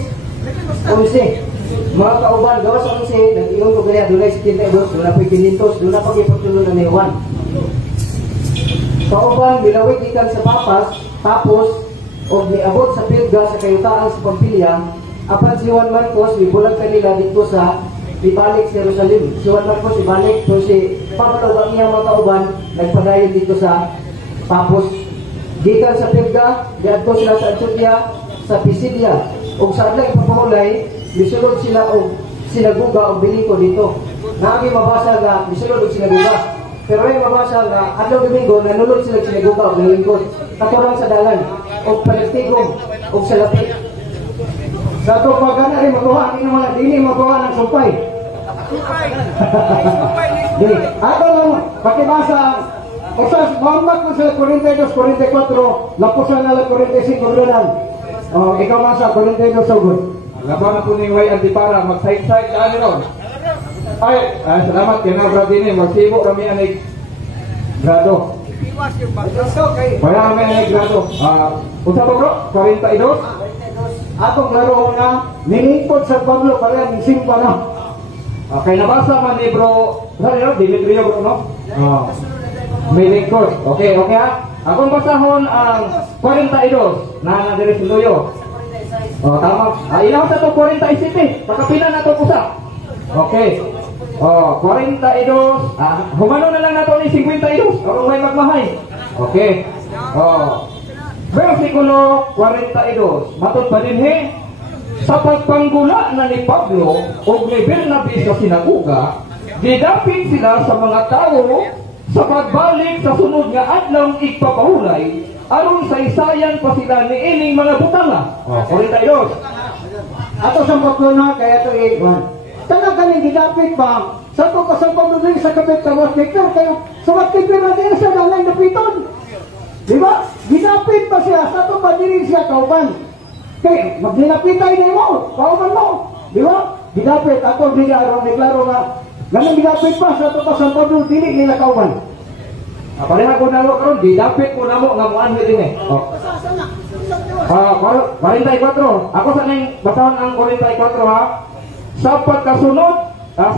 11. Mga kauban, gawas ang 11, nag-iyon ko ganyan, doon ay 72, doon na po 500, doon na pag-ipagtuloy na ni Juan. Kauban, bilawit ikan sa papas, tapos, o niabot sa Pilga sa kayutaan sa Pampilya, apan si Juan Marcos, ibulag kanila dito sa ibalik sa Jerusalem. Si Juan Marcos, ibalik, so si Pablo ang iyang mga kauban, nagpadayon dito sa tapos, gikan sa Pilga, diadto sila sa Antioquia, sa Pisidia, o sa adlang ipapahulay, misulod sila o sinaguga o biliko dito. Nami mabasa nga misulod o sinaguga. Pero ay mabasa nga adlaw Domingo nanulod sila sinaguga o bilingkod. Katurang sa dalan o paligtigom o sa lapit. Sa ito pagana rin magawa, hindi magawa ng sumpay. Dili. Ako lang, pakibasa usas Muhammad mo sa 42, 44, lapusan na lang 45 dolan. Ikaw man sa 42 sugod. Laban po ni Way Antipara, mag-side-side ka ron. Ay, salamat kaya na brother ni, magsibo kami anig grado. Kaya kami anig grado. Unsa ba bro? 42? Atong laro na, nilingkod sa Pablo, kaya nising pa na. Okay, nabasa man ni bro, sorry no, Dimitrio bro no? May lingkod. Okay ha? Akong basahon ang 42 na nandiri sa Luyo. Tama. Ilaw sa ito 47. Pagkapila na ito kusa. Okay. 42. Humano na lang na ito ni 52. Kung may magmahay. Okay. Versikulo 42. Matod pa din sa pagpanggula na ni Pablo o ni Bernabe sa sinaguga, didapit sila sa mga tao sa pagbalik sa sunod nga adlaw igpapahulay aron sa isayan pa sila ni ining mga butanga. 42. Ato sa pagkuna kaya ito iwan. Tanang galing gidapit pa. Sa ito kasang din sa kapit ka watikler kayo. Sa watikler na din siya dahil napiton. Diba? Gidapit pa siya. Sa ito pa din siya kauban. Kaya magdinapitay na mo. Kauban mo. Diba? Gidapit. Ato din araw deklaro nga. Ganang gidapit pa. Sa ito kasang pagdun dili nila kauban. Pareha ko na mo karon, didapit ko na mo nga muan din 44. Ako sa ning basahan ang 44 ha. Sa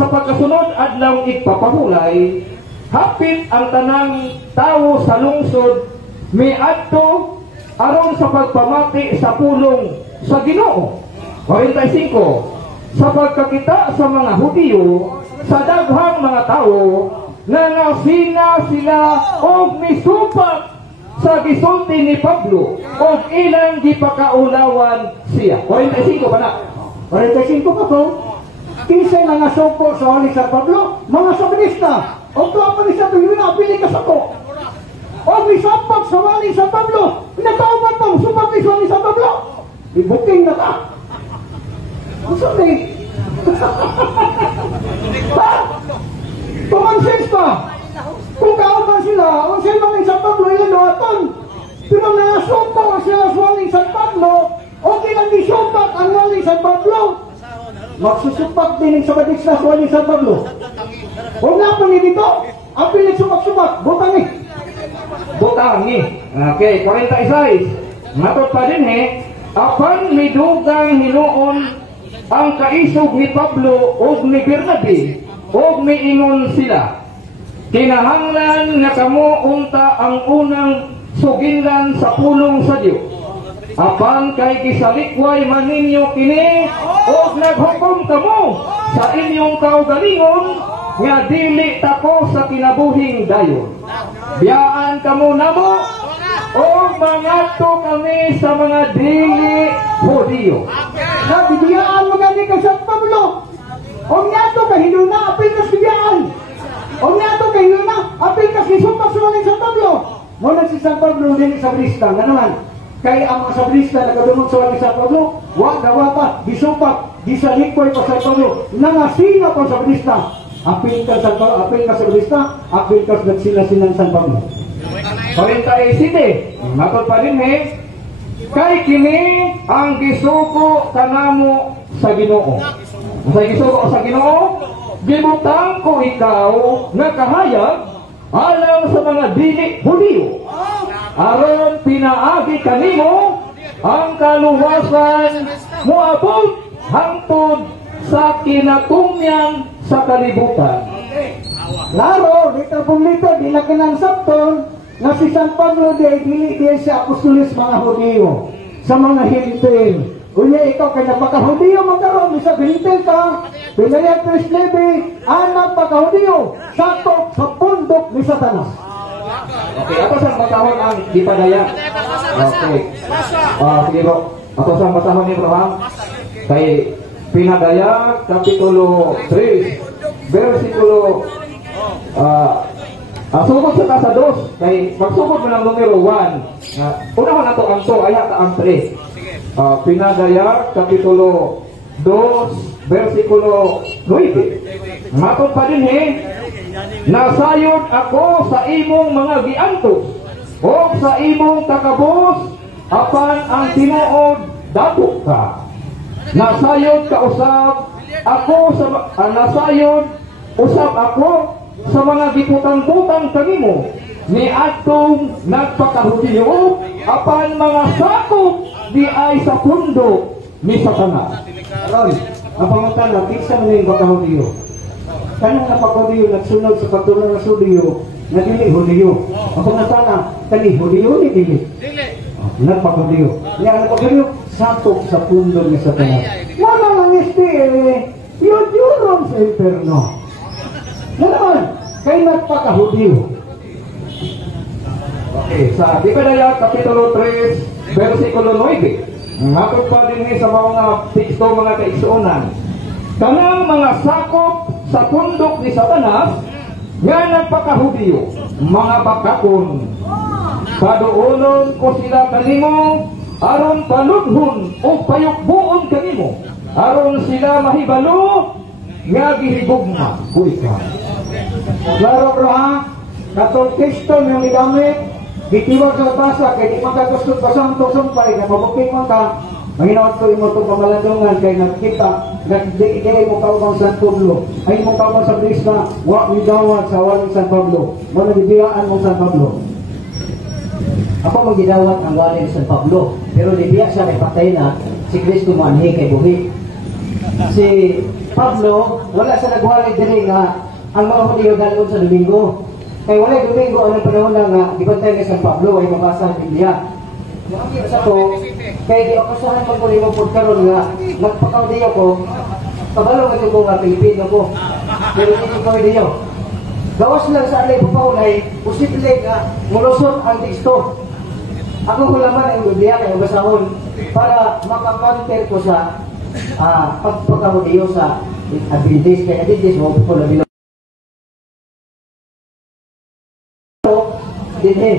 pagkasunod adlaw igpapahulay, hapit ang tanang tawo sa lungsod miadto aron sa pagpamati sa pulong sa Ginoo. 45. Sa pagkakita sa mga Hudiyo sa daghang mga tawo nangasina sila og misupat sa gisulti ni Pablo og ilang gipakaulawan siya. 45 pa na. 45 pa po. Kisay mga suko sa wali sa Pablo, mga sabanista. O ito ang panisa ito, yun ang pili ka sa ko. O misapak sa wali sa Pablo. Nataubat mo, supak ni sa wali sa Pablo. Ibuking na ka. Ang sabi. Ha? Tumansis pa. Kung kauban sila, ang sila ng San Pablo, ilan doon. Pero nasuko sila sa waling San Pablo, o kinandisupak ang waling San Pablo. Magsusupak din sa badis na sa waling San Pablo. O nga po ni dito, ang pinagsupak-supak, butangi. Butangi. Okay, 46. Matod pa din apan midugang hinuon ang kaisog ni Pablo o ni Bernabe o miingon sila. Kinahanglan nga kamo unta ang unang suginlan sa pulong sa Dios. Apan kay gisalikway man ninyo kini o naghukom kamo sa inyong kaugalingon nga dili tako sa kinabuhing dayon. Biyaan kamo namo o mangadto kami sa mga dili Hudiyo. Nabibiyaan mo gani ka San Pablo. O nga to kahilo na apil na biyaan. O nga to kahilo na apil na sisupak sa waling San Pablo. Muna si San Pablo din sa Sabrista. Nga naman, kaya ang mga Sabrista nakadumog sa waling San Pablo, wag pa, disupak, disalikoy pa San Pablo, nangasina pa sa Sabrista. apil ka sa lista, apil ka sa nagsilasinang San Pablo. 47, matod pa din kay kini ang gisuko kanamo sa Ginoo. Sa gisuko sa Ginoo, gibutang ko ikaw nga kahayag alam sa mga dili Hudiyo. Aron pinaagi kanimo ang kaluwasan moabot hangtod sa kinatungyan sa kalibutan. Laro, dito pumito, di na kinansapton na si San Pablo di siya apostolis mga Hudiyo sa mga hintil. Kunya ikaw kay napaka-Hudiyo magkaroon, isa hintil ka, pinayag Chris Levy, anak pagka-Hudiyo, sakto sa pundok ni Satanas. Okay, ako sa matahon ang dipadaya. Okay. Sige bro, ako sa matahon ni Abraham kay Pinadaya, Kapitulo 3, versikulo sugod sa kasa 2, kay magsugod mo ng numero 1. Una man nato ang 2, ay hata ang 3. Pinadaya, Kapitulo 2, versikulo 9. Matod pa din nasayod ako sa imong mga giantos o sa imong kakabos apan ang tinuod dato ka. Nasayod ka usab ako sa mga giputang-putang kanimo ni atong nagpakahudiyo apan mga sakop di ay sa pundo ni Satanas. Ron, ang pangutana, kisa mo na yung pagka-Hudiyo. Kanang napaka-Hudiyo, nagsunod sa patulang na Hudiyo, nagili Hudiyo. Ang pangutana, kani Hudiyo ni dili. Nagpaka-Hudiyo. Niya nagpaka-Hudiyo, sakop sa pundo ni Satanas. Wala lang yun sa imperno. Naman, kay nagpaka-Hudiyo. Okay, sa Dipadaya, Kapitulo 3, versikulo 9. Matod pa din sa mga teksto, mga kaigsuonan. Kanang mga sakop sa pundok ni Satanas nga nagpaka-Hudiyo, mga bakakon. Paduonon ko sila kanimo aron paludhon o payukbuon kanimo aron sila mahibalo nga gihigugma buhi ka. Klaro bro ha, katong Kristo yung igamit, gitiwag sa basa, kaya di magkagustod pa sa sumpay, na mabuking mo ka, manginawag ko mo itong pamalandungan, kaya nakikita, nagdiigay mo kaubang San Pablo, ay mo kaubang sa Blis na, wak widawag sa walang San Pablo, manabibiyaan mo San Pablo. Ako magidawat ang walin San Pablo, pero libiya siya kay patay na si Kristo manhi kay buhi. Si Pablo, wala sa nagwalid din nga ang mga Hudiyo galon sa Domingo. Kaya wala Domingo, anong panahon na nga, ibantay ni San Pablo ay mabasa ang Biblia. Sa to, kaya di ako saan magmuli mo po karon nga, nagpaka-Hudiyo ko, kabalo nga ko nga Pilipino ko, pero hindi ko Hudiyo. Gawas lang sa alay papaulay, posible nga, mulusot ang teksto. Ako hulaman ang Biblia kaya basahon para makakonter ko sa pagpaka-Hudiyo sa Adventist. Kaya Adventist mo po na bilo. Dinhe.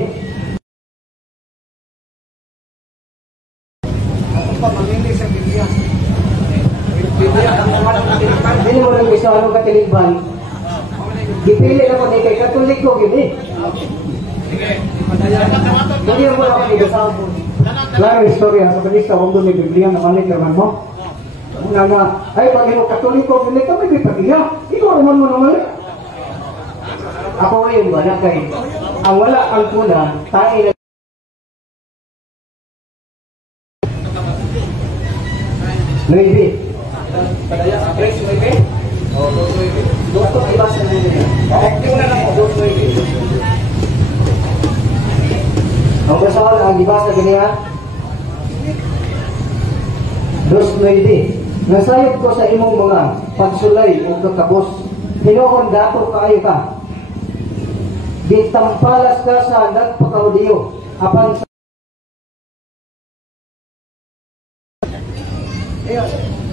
Dili mo lang isa anong katilingban. Gipili na ko ni kay Katolik ko gini. Dili mo lang ako gigasabon. Klaro istorya sa Baptista kung doon may Biblia na malit naman mo. Una nga, ay pag ino Katoliko, hindi ka may Biblia. Ikaw naman mo naman. Ako yung wala kay ang wala ang kuna, tayo na Nuibi. Padaya, Grace, Nuibi? O, Nuibi. Doktor ibasa na nila. Active na lang po, Nuibi. Ang basahon ang ibasa kaniya. Nuibi. Nasayop ko sa imong mga pagsulay o kakabos. Hinoon dato kaayo ka. Gitampalas ka sa nagpaka-Hudiyo. Apan sa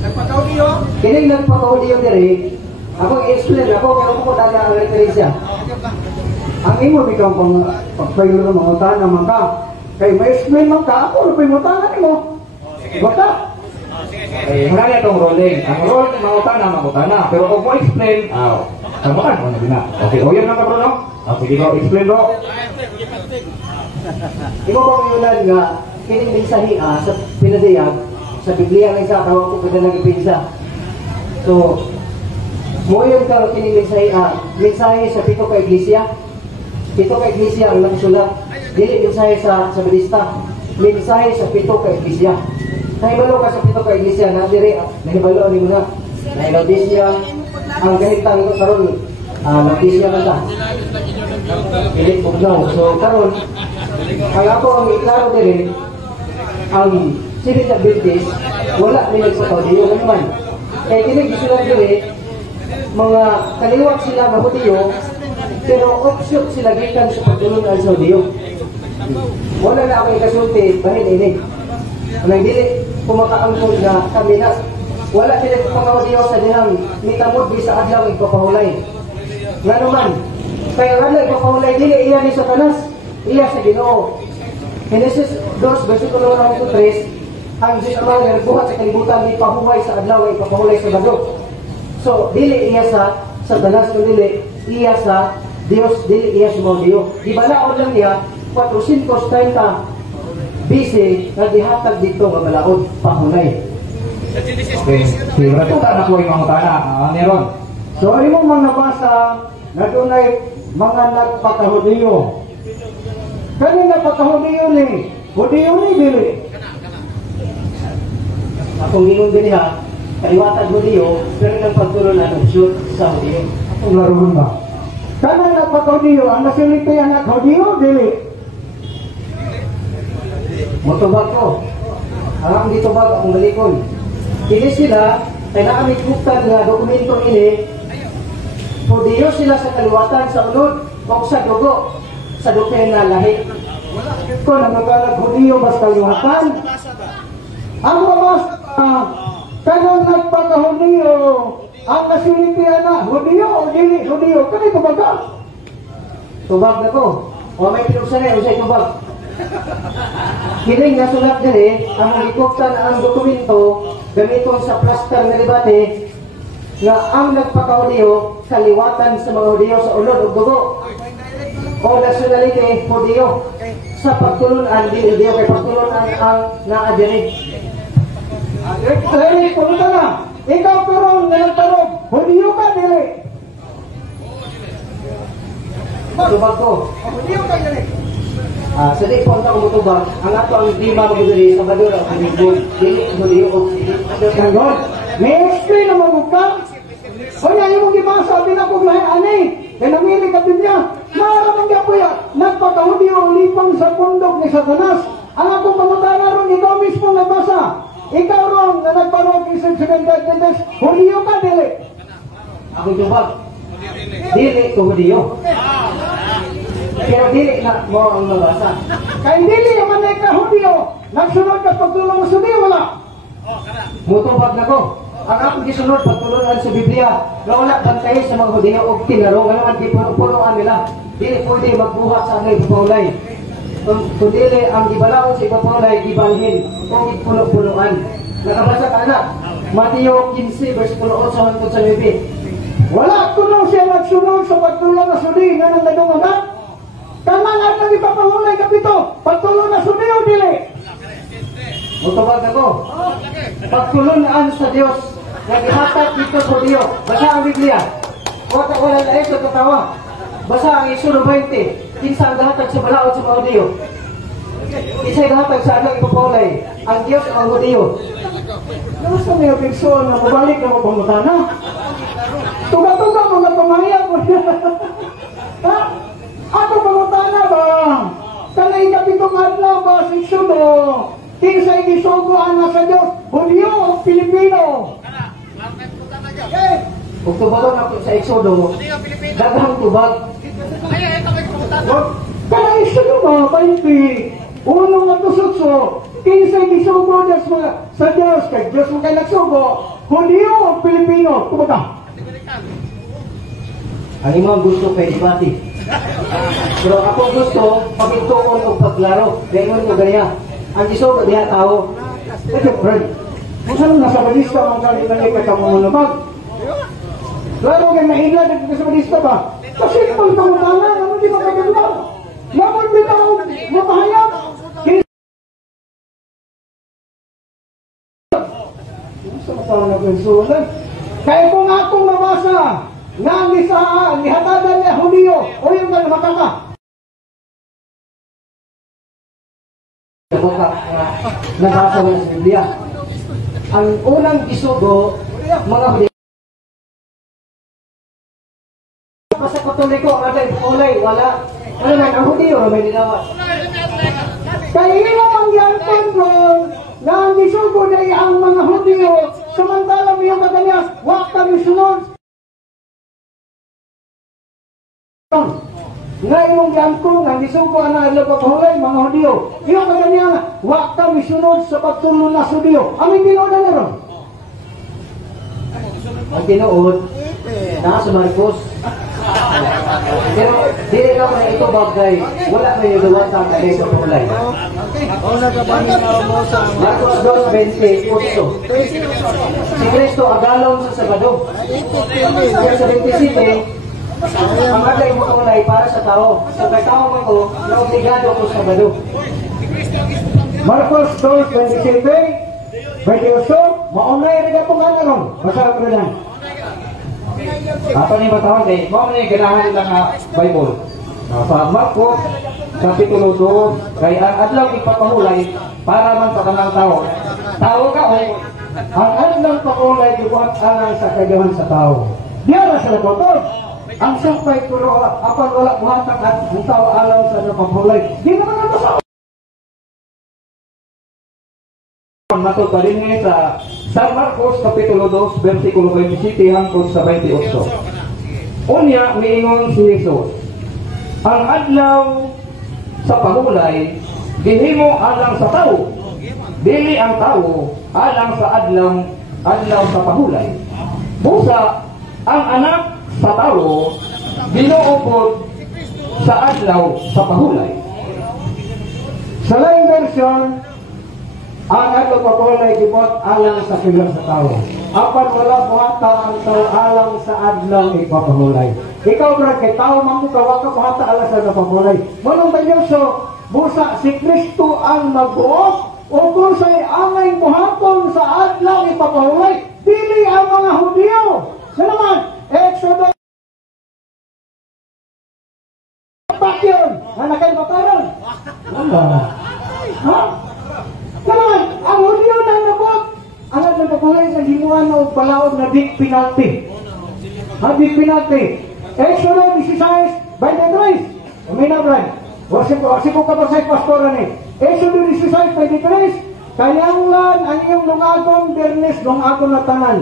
Nagpaka-Hudiyo? kining nagpaka-Hudiyo diri, ako i-explain ako kung ako dala ang referensya. Ang imo bitaw pagpayo ng mga utana man ka. Kay may explain man ka, ako rin mo utana nimo. Bata? Wala na itong rolling. Ang role, mga utana. Pero kung mo explain, Tambakan mo na din na. Okay, o yan lang ka bro, no? Okay, di ko, explain bro. Imo ba mayunan nga kining mensahe sa pinadayag sa Biblia nga isa tawag ko kada nagipinsa. So mo yun ka kining mensahe sa pito ka iglesia. Pito ka iglesia ang nagsulat. Dili mensahe sa Baptista. Mensahe sa pito ka iglesia. Nahibalo ka sa pito ka iglesia na diri nahibalo ni mo na. Nahilodisya ang kahitang ito karon Lodisya na ta. Pilit Bugnaw. So karon ang ako ang iklaro din ang Seventh Adventist wala nila sa Hudiyo naman. Kaya kinig sila diri mga kaliwat sila mga Hudiyo pero opsyon sila gikan sa pagtulungan sa Hudiyo. Wala na ako ikasulti bahin ini. Ang dili kumakaangkol na kami na wala sila mga Hudiyo sa dihang mitamod sa adlaw ipapahulay. Nga naman kaya wala ipapahulay dili iya ni Satanas iya sa Ginoo. Genesis 2 versikulo 1-3 ang Diyos Ama nga nagbuhat sa kalibutan ni pahuway sa adlaw ay papahulay sa Sabado. So dili iya sa Satanas kundi iya sa Dios, dili iya sa mga Diyo. Di balaod lang niya 430 BC nga gihatag dito nga balaod pahulay. Okay, siguro ito na ko yung mga tana, Neron. So ay mo mga nabasa na dunay mga nagpakahudiyo. Kani nagpakahudiyo ni, Hudiyo ni dili. Akong gingon din ha, kaliwatag Hudiyo, pero nang pagtuloy na shoot sa Hudiyo. Akong laruan ba? Kani nagpakahudiyo, ang nasiliti anak Hudiyo dili. Motobag ko. Ang dito bag akong balikon. Kini sila, kaya nakamikuptan nga dokumento ini, Hudiyo sila sa kaliwatan sa unod, o sa dugo, sa doktrina lahi. Kung nagkalag Hudiyo basta kaliwatan, ang mga kanang nagpakahudiyo, ang nasiliti anak Hudiyo o dili Hudiyo, kani tubaga? Tubag na ko. O may pinugsan na, usay tubag. Kining nasulat diri ang gikuptan ang dokumento gamiton sa plaster nga debate nga ang nagpakahudiyo kaliwatan sa mga Hudiyo sa ulod ug dugo o nationality Hudiyo sa pagtulunan di Hudiyo kay pagtulunan ang naadiri. Ay, pumunta na. Ikaw karon nga nagtarong, Hudiyo ka dili. Tubag ko. Hudiyo ka dili. Sa di po ang mutubag, ang ato ang lima magdiri sa Badura o Hudiyo, dili Hudiyo o Ganon. May explain naman mo ka. O yan, yung gibasa, sabi na kong lahi, ani. Kaya namili ka Biblia. Maramang ka po yan. Nagpakahudiyo ang lipang sa pundok ni Satanas. Ang akong pangutana ron, ikaw mismo nabasa. Ikaw ron, na nagparok isang Seventh Adventist, Hudiyo ka, dili. akong tubag. Dili ko Hudiyo. Pero dili na mo ang nabasa. Kaya dili yung manay ka Hudiyo. Nagsunod ka pagtulong sa Hudiyo, wala. Mutubag na ko. Ang akong gisunod pagtulunan sa Biblia na wala bantay sa mga Hudiyo o tinaro nga naman punuan nila. Dili pwede magbuhat sa aming ipapulay. Kung dili ang gibalaon sa ipapulay, gibalhin o puno-punuan. Nakabasa ka na. Mateo 15 verse 8 hangtod sa 9. Wala kuno siya nagsunod sa pagtulong na Hudiyo nga nang nagong anak. Kanang at ipapahulay kapito, pagtulong na Hudiyo, dili. Mutubag ako. Pagtulunan sa Diyos na gihatag dito sa Hudiyo. Basa ang Biblia. Wala na ito tatawa. Basa ang Exodo 20. Kinsa ang gahatag sa balaod sa mga Hudiyo. Isa'y gahatag sa alang ipapulay. Ang Diyos ang Hudiyo. Nasa may opinson na mabalik na mapamutana. Tuga-tuga mga pamahayag mo. Ha? Ako pamutana ba? Kanay kapitong adlaw ba sa Exodo? Kinsa'y gisuguan na sa Diyos, Hudiyo o Pilipino? Kung tubagon ako sa Exodo, daghang tubag. Kaya Exodo ba, 20? Unong natusutso, kinsa'y gisugo sa Diyos, kay Diyos mo kayo nagsugo, Hudiyo o Pilipino? Tumaga. Ang imong gusto kay debate. Pero ako gusto, pagituon o paglaro. Ngayon ko ganyan. Ang isugo diha tao. Ito, friend. Ano nasa balista mga kalimanay ka kamunamag? Lalo kay mahila dito sa lista ba? Kasi pang pangutangan, ano di makagalaw? Lamon bitaw mapahayag. Sa matawag na pensulan. Kaya kung akong mabasa nga nihatadan niya Hulyo o yung makaka. Nabasa mo sa Biblia. Ang unang isugo, mga Hulyo. Sa Katoliko, ulay, wala. Ano man, ang Hulyo, may dinawa. Kaya ilang ang yanton doon na ang isugo na ang mga Hulyo samantalang iyong kaganyas, wak kami sunod. Nga imong yanton, ang isugo na ang pagpahulay, mga Hulyo. Iyong kaganyas, wak kami sunod sa pagtulong na Hulyo. Aming tinood na ron. Ang tinuod, nasa Marcos. Pero, dili ka na ito bagay. Wala na yung luwan sa kagay sa tulay. Marcos 2:28. Si Cristo agalon sa Sabado. Kaya sa 27, ang agay mo tulay para sa tao. Sa tao mo ko, na obligado ko sa Sabado. Marcos 2:27, 28, maunay rin ka pong ron. Masarap rin lang. Ato ni matawag eh, mo ni ganahan lang nga Bible. Sa Marcos kapitulo 2, kay ang adlaw ipapahulay para man sa kanang tao. Tao ka o Ang adlang pagulay dibuhat alang sa kagawan sa tao. Diyan sa labotod. Ang sampay turo apan wala buhatang at ang tao alang sa napapahulay. Di naman ito sa matod pa rin ngayon sa San Marcos kapitulo 2 versikulo 27 hangtod sa 28. Unya miingon si Jesus, ang adlaw sa pahulay gihimo alang sa tao, dili ang tao alang sa adlaw sa pahulay. Busa ang anak sa tao ginuupod sa adlaw sa pahulay. sa laing version, ang adlaw pagulay dibuhat alang sa kagawan sa tao. Apan wala buhatang ang tao alang sa adlaw ipapahulay. Ikaw brad kay tao man ka wa ka buhata alang sa napahulay. Manong banyoso, busa si Kristo ang magbuot o kung sa'y angay buhaton sa adlaw ipapahulay, dili ang mga Hudyo. Sa naman, Exodus yun, na nakalimutan. Ha? Naman, ang Hudyo na nabot. Ang adlaw pagulay sa himuan o balaod na big penalty. Big penalty. Exodus 16:23. Umina brad. Wasi ko kapasay pastoran eh. Exodus 16:23. Kayanglan ang iyong lungagon, Bernes, lungagon na tanan.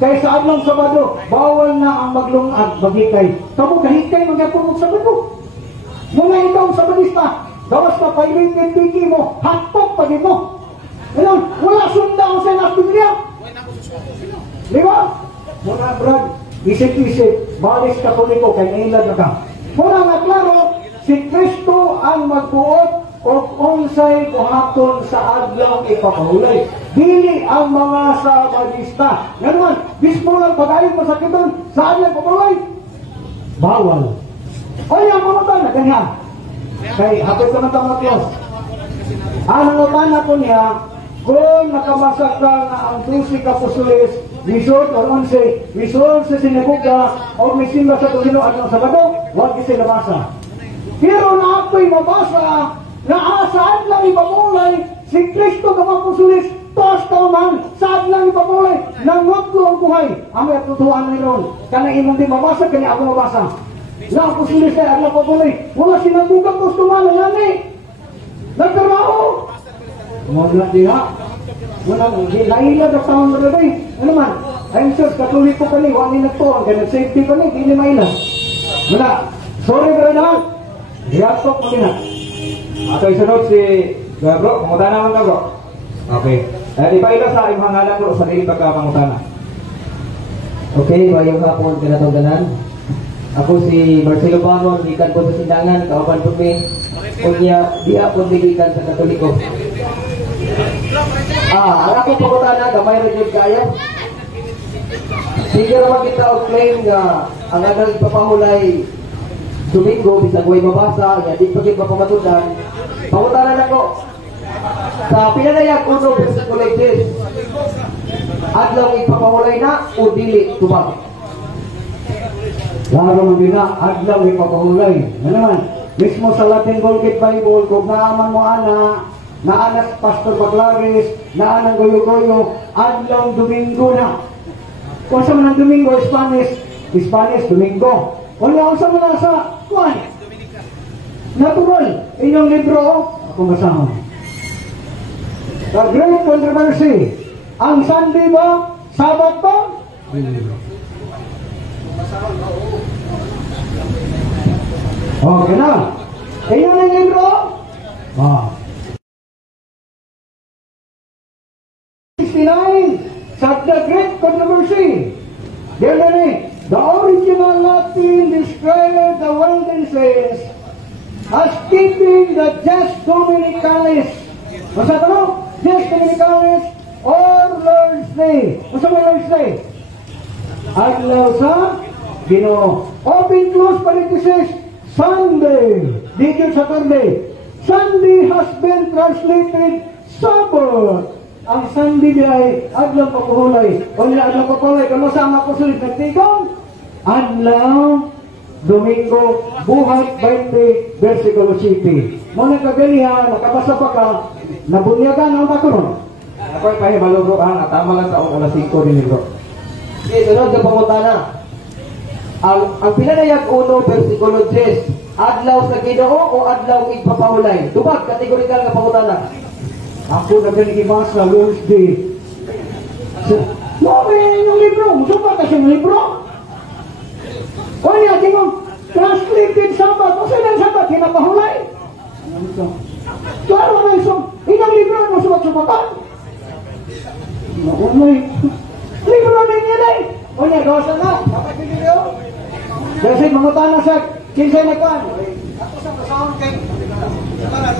Kaya sa adlaw Sabado, bawal na ang maglungag, magikay. Kamu kahikay, magyapon mo Sabado. Muna ikaw sa balista, gawas na pailit piki mo, hatok pa din mo. Wala sundang sa Biblia. Di ba? Muna brad, isip-isip, balis Katoliko kay nailad na ka. Muna nga klaro, si Kristo ang magbuot o unsay buhaton sa adlaw ipapahulay. Dili ang mga Sabadista. Nga naman, bismo lang pag-ayong masakiton sa adlaw ipapahulay. Bawal. O yung pangutan na ganyan. Kay hapit ka ng Timoteos. Ang nangutan po niya, kung nakamasag ka na ang 12 kapusulis, resort o 11, resort sa sinabuga o may simba sa Tulino at ng Sabado, huwag sila masa. Pero na ako'y mabasa na asaan lang ipamulay si Kristo kapapusulis tos man saan lang ipamulay nangot ko ang buhay ang may atutuan mayroon kanang imong di mabasa kanya ako mabasa na ang pusulis ay ang napapulay wala sinagbugang gusto man na yan eh nagtrabaho muna diha wala laila na taon na rin ano man I'm sure Katoliko pa ni wala nagtuan kaya safety pa ni hindi maila wala sorry brother diatok mo din ha. Ato isunod si bro, pangutana naman ka bro. Okay. Ipaila sa imong ngalan bro sa dili pagkapangutana. Okay, mayong hapon kinatungganan. Ako si Marcelo Banon, gikan po sa Sindangan, kauban po mi. Kunya, di ako gikan sa Katoliko. Ang akong pangutana, gamay rin yung kaya. Sige naman kita og claim nga ang anang ipapahulay Domingo bisag way mabasa ya di pagit mapamatudan. Pangutanan nako sa pinanayag 1 versikulo 10. Adlaw ipapahulay na o dili tubag. Laro mo din na, adlaw ipapahulay. Ano naman, mismo sa Latin Vulgate Bible, kung naaman mo na anak Pastor Baclaris, na anang goyo-goyo, adlaw Domingo na. Kung sa manang Domingo, Spanish, Domingo. Kung sa manang sa, why? Natural, inyong libro, ako masama. The Great Controversy. Ang Sunday ba? Sabat ba? Okay na. Inyong ang libro? 69 sa The Great Controversy. The original Latin described the Walden says as keeping the Jes Dominicalis. Masa ito? Jes Dominicalis or Lord's Day. Masa may Lord's Day? Adlaw sa Ginoo. Open close parenthesis, Sunday. Dito Saturday. Sunday has been translated Sabbath. Ang Sunday ay adlaw pagkuhulay. O nila adlaw pagkuhulay. Kung masama ko sulit nagtigong, adlaw, Domingo, buhat 20, versikulo 7. Muna kagalihan, nakabasa pa ka, nabunyagan ang paturon. Ako'y pahibalo ang atama lang taong alas 5 din bro. Okay, sunod na pangutana. Ang pinanayag 1, versikulo 10, adlaw sa Ginoo o adlaw ipapahulay? Tubag, kategorikal na pangutana. Ako na pinigibasa Lord's Day. Mo yung libro, musupa kasi yung libro. O niya, tingong translated Sabat. O saan ang Sabat? Hinapahulay. Klaro na isang, inang libro mo sumat-sumatan. Naunay. Libro na niya na eh. O niya, gawasan na. Dapat yung libro. Kasi mga tanong sa kinsay na kwan. Ako sa kasahon kay... Para.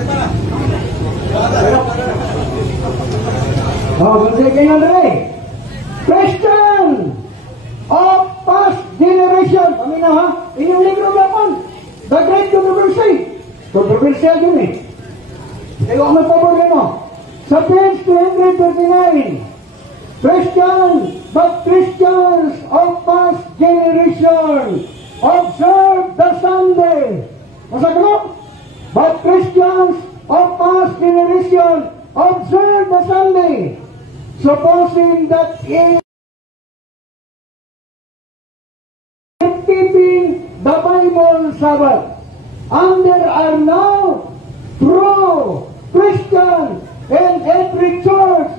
Kasi kayo na rin. Christian of past generation. Kami na ha. Inyong libro naman. The Great Controversy. Controversial yun eh. Kaya kung may pabor mo. Sa page 239. Christians of past generation observe the Sunday. Masa ko? But Christians of past generation observe the Sunday, supposing that in keeping the Bible Sabbath, and there are now pro-Christian in every church.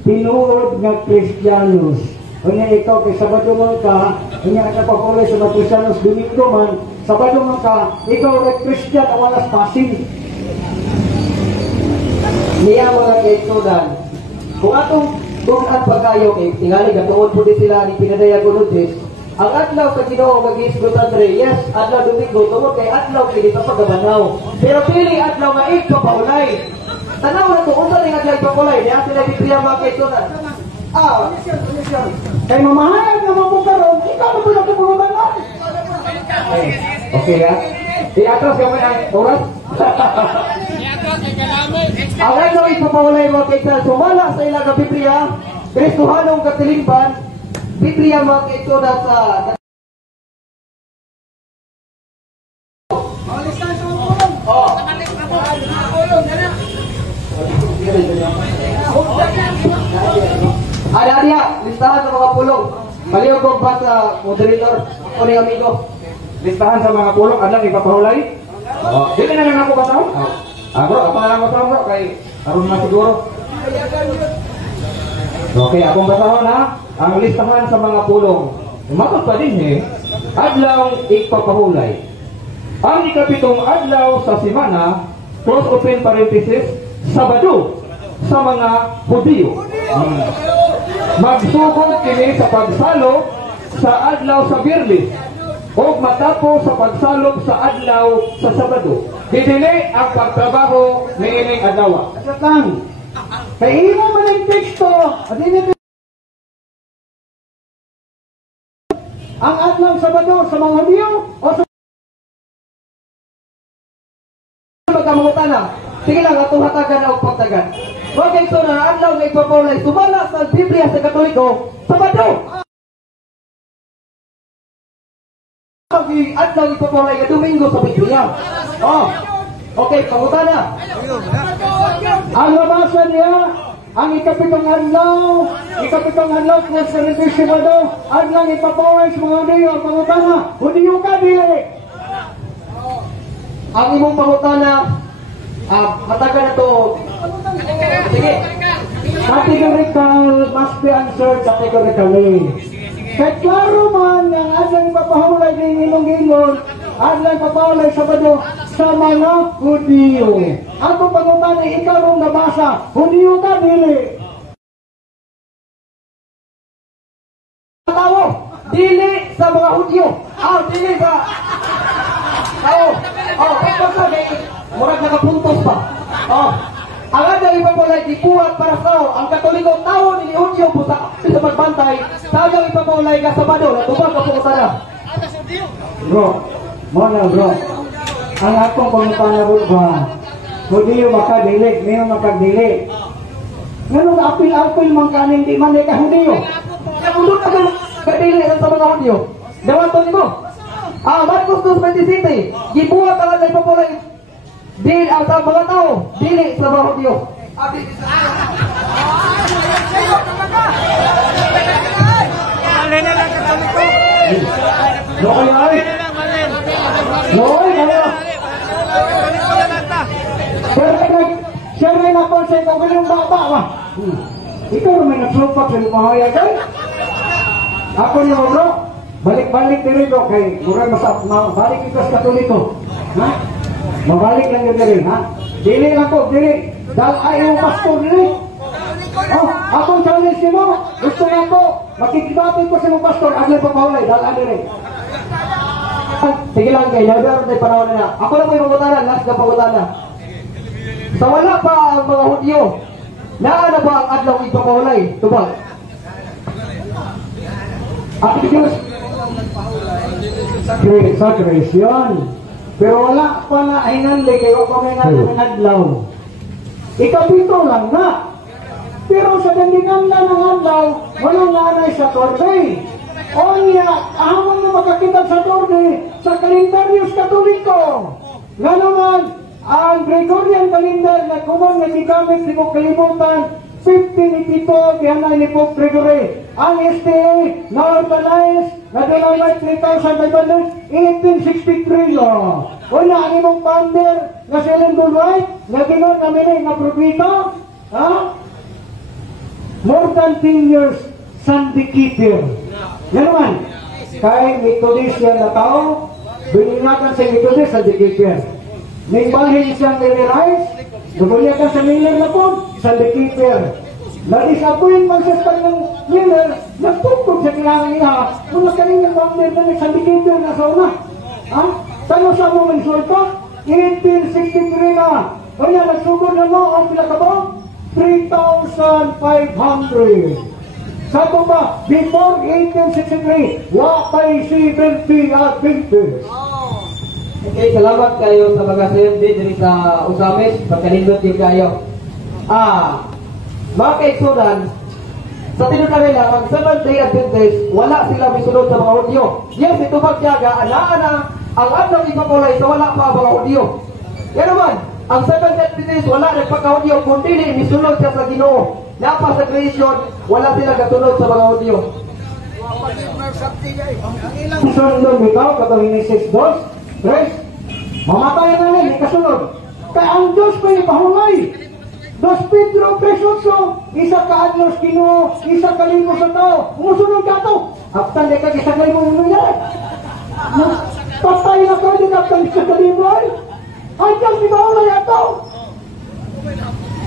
Tinuod nga Kristiyanos. Kanya ikaw kay Sabado man ka, kanya nakapagulay sa mga Kristiyanos Domingo man, Sabado man ka, ikaw kay Kristiyan ang walas passing. Niya mga kaitunan, kung atong bukan pagkayo, tingali gatuon po din sila ni pinadayag Lourdes, ang adlaw ka Ginoo mag-iisgutan rin, yes, adlaw Domingo, tungod kay adlaw kini sa pagabanaw. Pero pili adlaw nga ikaw paulay. Tanaw na ito, unsa rin adlaw paulay, niya sila Biblia mga kaitunan. Kay mamahayag na mabukaroon, ikaw na po nagpapulutan lang. Okay ha? Iatras ka may ang oras? Ang adlaw ipapawalay mga kaitunan, sumala sa ilang ka Biblia, Kristohanong katilingban, Biblia mga kaitunan sa... Ada, listahan sa mga pulong. Palihog ko ba sa moderator o ni amigo? Listahan sa mga pulong, adlang ipapahulay. Dili na lang ako bataw. Bro, ako na lang bataw bro, kay aron na siguro. Okay, akong basahon ha. Ang listahan sa mga pulong. Umakot pa din eh. Adlaw ipapahulay. Ang ikapitong adlaw sa simana, close open parenthesis, Sabado sa mga Hudyo. Magsugod kini sa pagsalop sa adlaw sa Biyernes o matapos sa pagsalop sa adlaw sa Sabado. Didili ang pagtrabaho niining adlaw. Asat lang. Kaya imo man ang teksto, ang atlang Sabado sa mga Hudyo o sa magkamangutana. Sige lang, atong hatagan o pagtagan. Okay, so na adlaw nga ipapulay, sumala sa Biblia sa Katoliko, Sabado! Adlaw ipapulay nga Domingo sa Biblia. Oh, okay, pangutana. Ang labasan niya, ang ikapitong adlaw kung sa Sabado, adlaw ipapulay sa mga Hudyo, pangutana, Hudyo ka, dili! Ang imong pangutana, matagal na to. Sige. Categorical must be answered categorically. Kaya klaro man ang adlang ipapahulay ng inong-ingon, adlang ipapahulay Sabado sa mga Hudyo. Ako pangutana, ikaw rong nabasa, Hudyo ka, dili? Tao, dili sa mga Hudyo. Dili sa... murag nakapuntos pa. Ang adang ipapulay ipuhat para sa ang Katoliko tao ni Hudyo po sa pagbantay. Tagang ipapulay ka Sabado na tubag ka po sana. Bro, bro. Ang akong pangutana ba? Hudyo makadili, ngayon makadili. Ngayon apil-apil man kanin di man ka Hudyo. Nakulot ka kadili sa mga Hudyo. Dawaton mo. Marcos 2:27, gibuhat ang adang ipapulay dili ang sa mga tao, dili sa mga Hudyo. Siya rin ako sa ikaw yung baba ba? Ikaw rin may nagsupak sa lumahaya kay? Ako niyo bro, balik-balik din ito kay murang balik ito sa Katoliko. Ha? Mabalik lang yun rin, ha? Dili lang ko, dili. Dahil ayaw pastor rin. Akong challenge mo, gusto nga ko, makikibapin ko sa mga pastor, agad pa paulay, dahil ano rin. Sige lang kayo, nabiyaran tayo panahon na. Ako lang po yung pangutanan, last na pangutanan. Sa wala pa ang mga Hudyo, naana ba ang adlaw ipapahulay? Tubag. Diyos, sa Christian. Pero wala pa na hinandi kayo pa may adlaw. Ikapito lang na. Pero sa dandingan na ng adlaw, walang nanay sa torbe. O niya, ahamon na makakita sa torbe sa kalendaryos Katoliko. Nga naman, ang Gregorian calendar na kumang natigamit ni Pope kalimutan, 1582, bihanay ni Pope Gregory. Ang STA na-organize na July 3,500, 1863 lang. Una, ang imong founder na si Ellen G. White, na ginoon namin na propita, more than 10 years, Sunday keeper. Yan naman, kay Methodist yan na tao, biningatan sa Methodist, Sunday keeper. May bahin siyang nire-rise, nabunyakan sa Miller na po, Sunday keeper. Na-disappoint man siya sa ng Miller, nagtungkod sa kailangan niya, mula kanyang founder na Sunday keeper na sa una. Tano sa mo mensulta? 1863 na. Kaya nagsugod na mo ang pinakabang 3,500. Sa ito ba, before 1863, wakay si 20 at 20. Okay, salamat kayo sa mga CMD diri sa Usamis. Pagkalindot yung kayo. Mga kaigsunan, sa tinuna nila, ang 7th-day Adventist, wala sila misunod sa mga Hudyo. Yes, ito magtiyaga, alaan ang adlaw ipapulay sa wala pa mga Hudyo. Yan naman, ang 7th-day Adventist, wala nagpaka-Hudyo, kundi misunod siya sa Ginoo. Napa sa creation, wala sila katunod sa mga Hudyo. Sunod ikaw, katong ini 6-2, Tres, mamatay na rin, ikasunod. Kaya ang Diyos ko ipahulay. 2 Pedro 3:8, isa ka adlos Ginoo, isa ka limo sa tao. Umusunod ka to. Aptan di ka isa ka limo nangyari. Patay na ka din aptan isa ka limo ay. Ang Diyos ipahulay ato.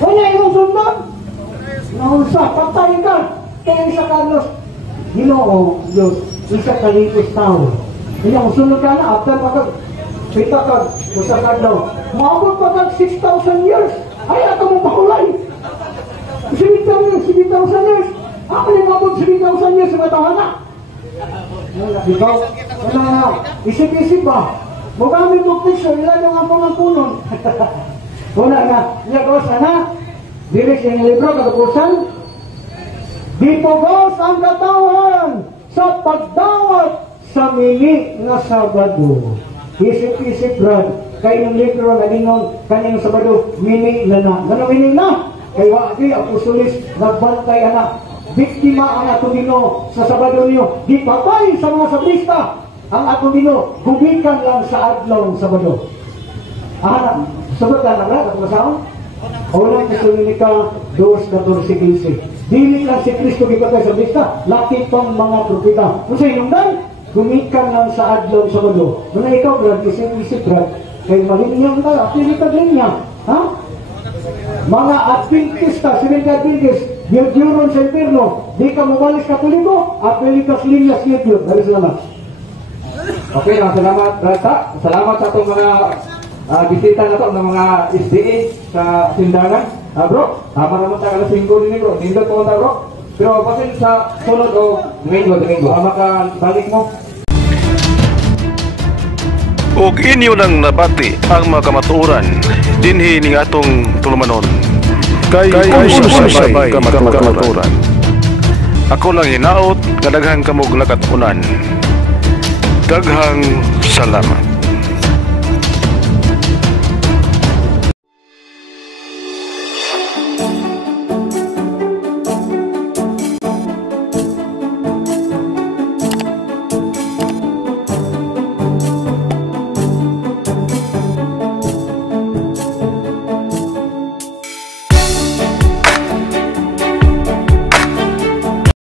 Kanya imong sundan. Naunsa, patay ka. Kaya isa ka adlos Ginoo, Diyos, isa ka limo sa tao. Kaya umusunod ka na, aptan pa ka. Pita ka, usa ka daw. Maabot pa ka 6,000 years. Ay, ato mong pakulay. 7,000 years. Ako yung mabot 7,000 years sa matahanan. Ikaw, isip-isip ba? Magamit mo picture, ilan yung ang pangangkunon. Una na, niyagos na, diris yung libro, katapusan. Di pugos ang katawan sa pagdawat sa mini na Sabado. Isip-isip, Brad. Kaya yung libro na dinong kanyang Sabado, mini na na. Ganang mini na? Kaya wagi, apostolis, nagbantay anak. Biktima ang atong Ginoo sa Sabado niyo. Di patay sa mga sabrista. Ang atong Ginoo, gubikan lang sa adlaw ng Sabado. Anak, sabat ka na ba? At masahon? Unang Tesalonika 2:14-15. Dili lang si Kristo gipatay sa sabrista. Laki pang mga propeta. Kung sa inungdan, gumikan lang sa adlaw ng Sabado. Muna ikaw, Brad, isip-isip, Brad. Kaya malinyang ka, pilitan linya. Ha? Mga Adventista, Seventh-day Adventist, Diyoron sa impirno, di ka mabalis katoliko, apelikas linyas yun. Dali salamat. Okay, salamat, Rata. Salamat sa itong mga bisita na ito ng mga SDA sa Sindangan. Bro, tama naman tayo alas 5 din bro. Nindot po bro. Pero pasin sa sunod o Domingo. Makabalik mo. Og inyo nang nabati ang mga kamatuoran dinhi ning atong tulumanon. Kay ususay kamatuoran. Ako lang hinaot nga daghang kamog nakatunan. Daghang salamat.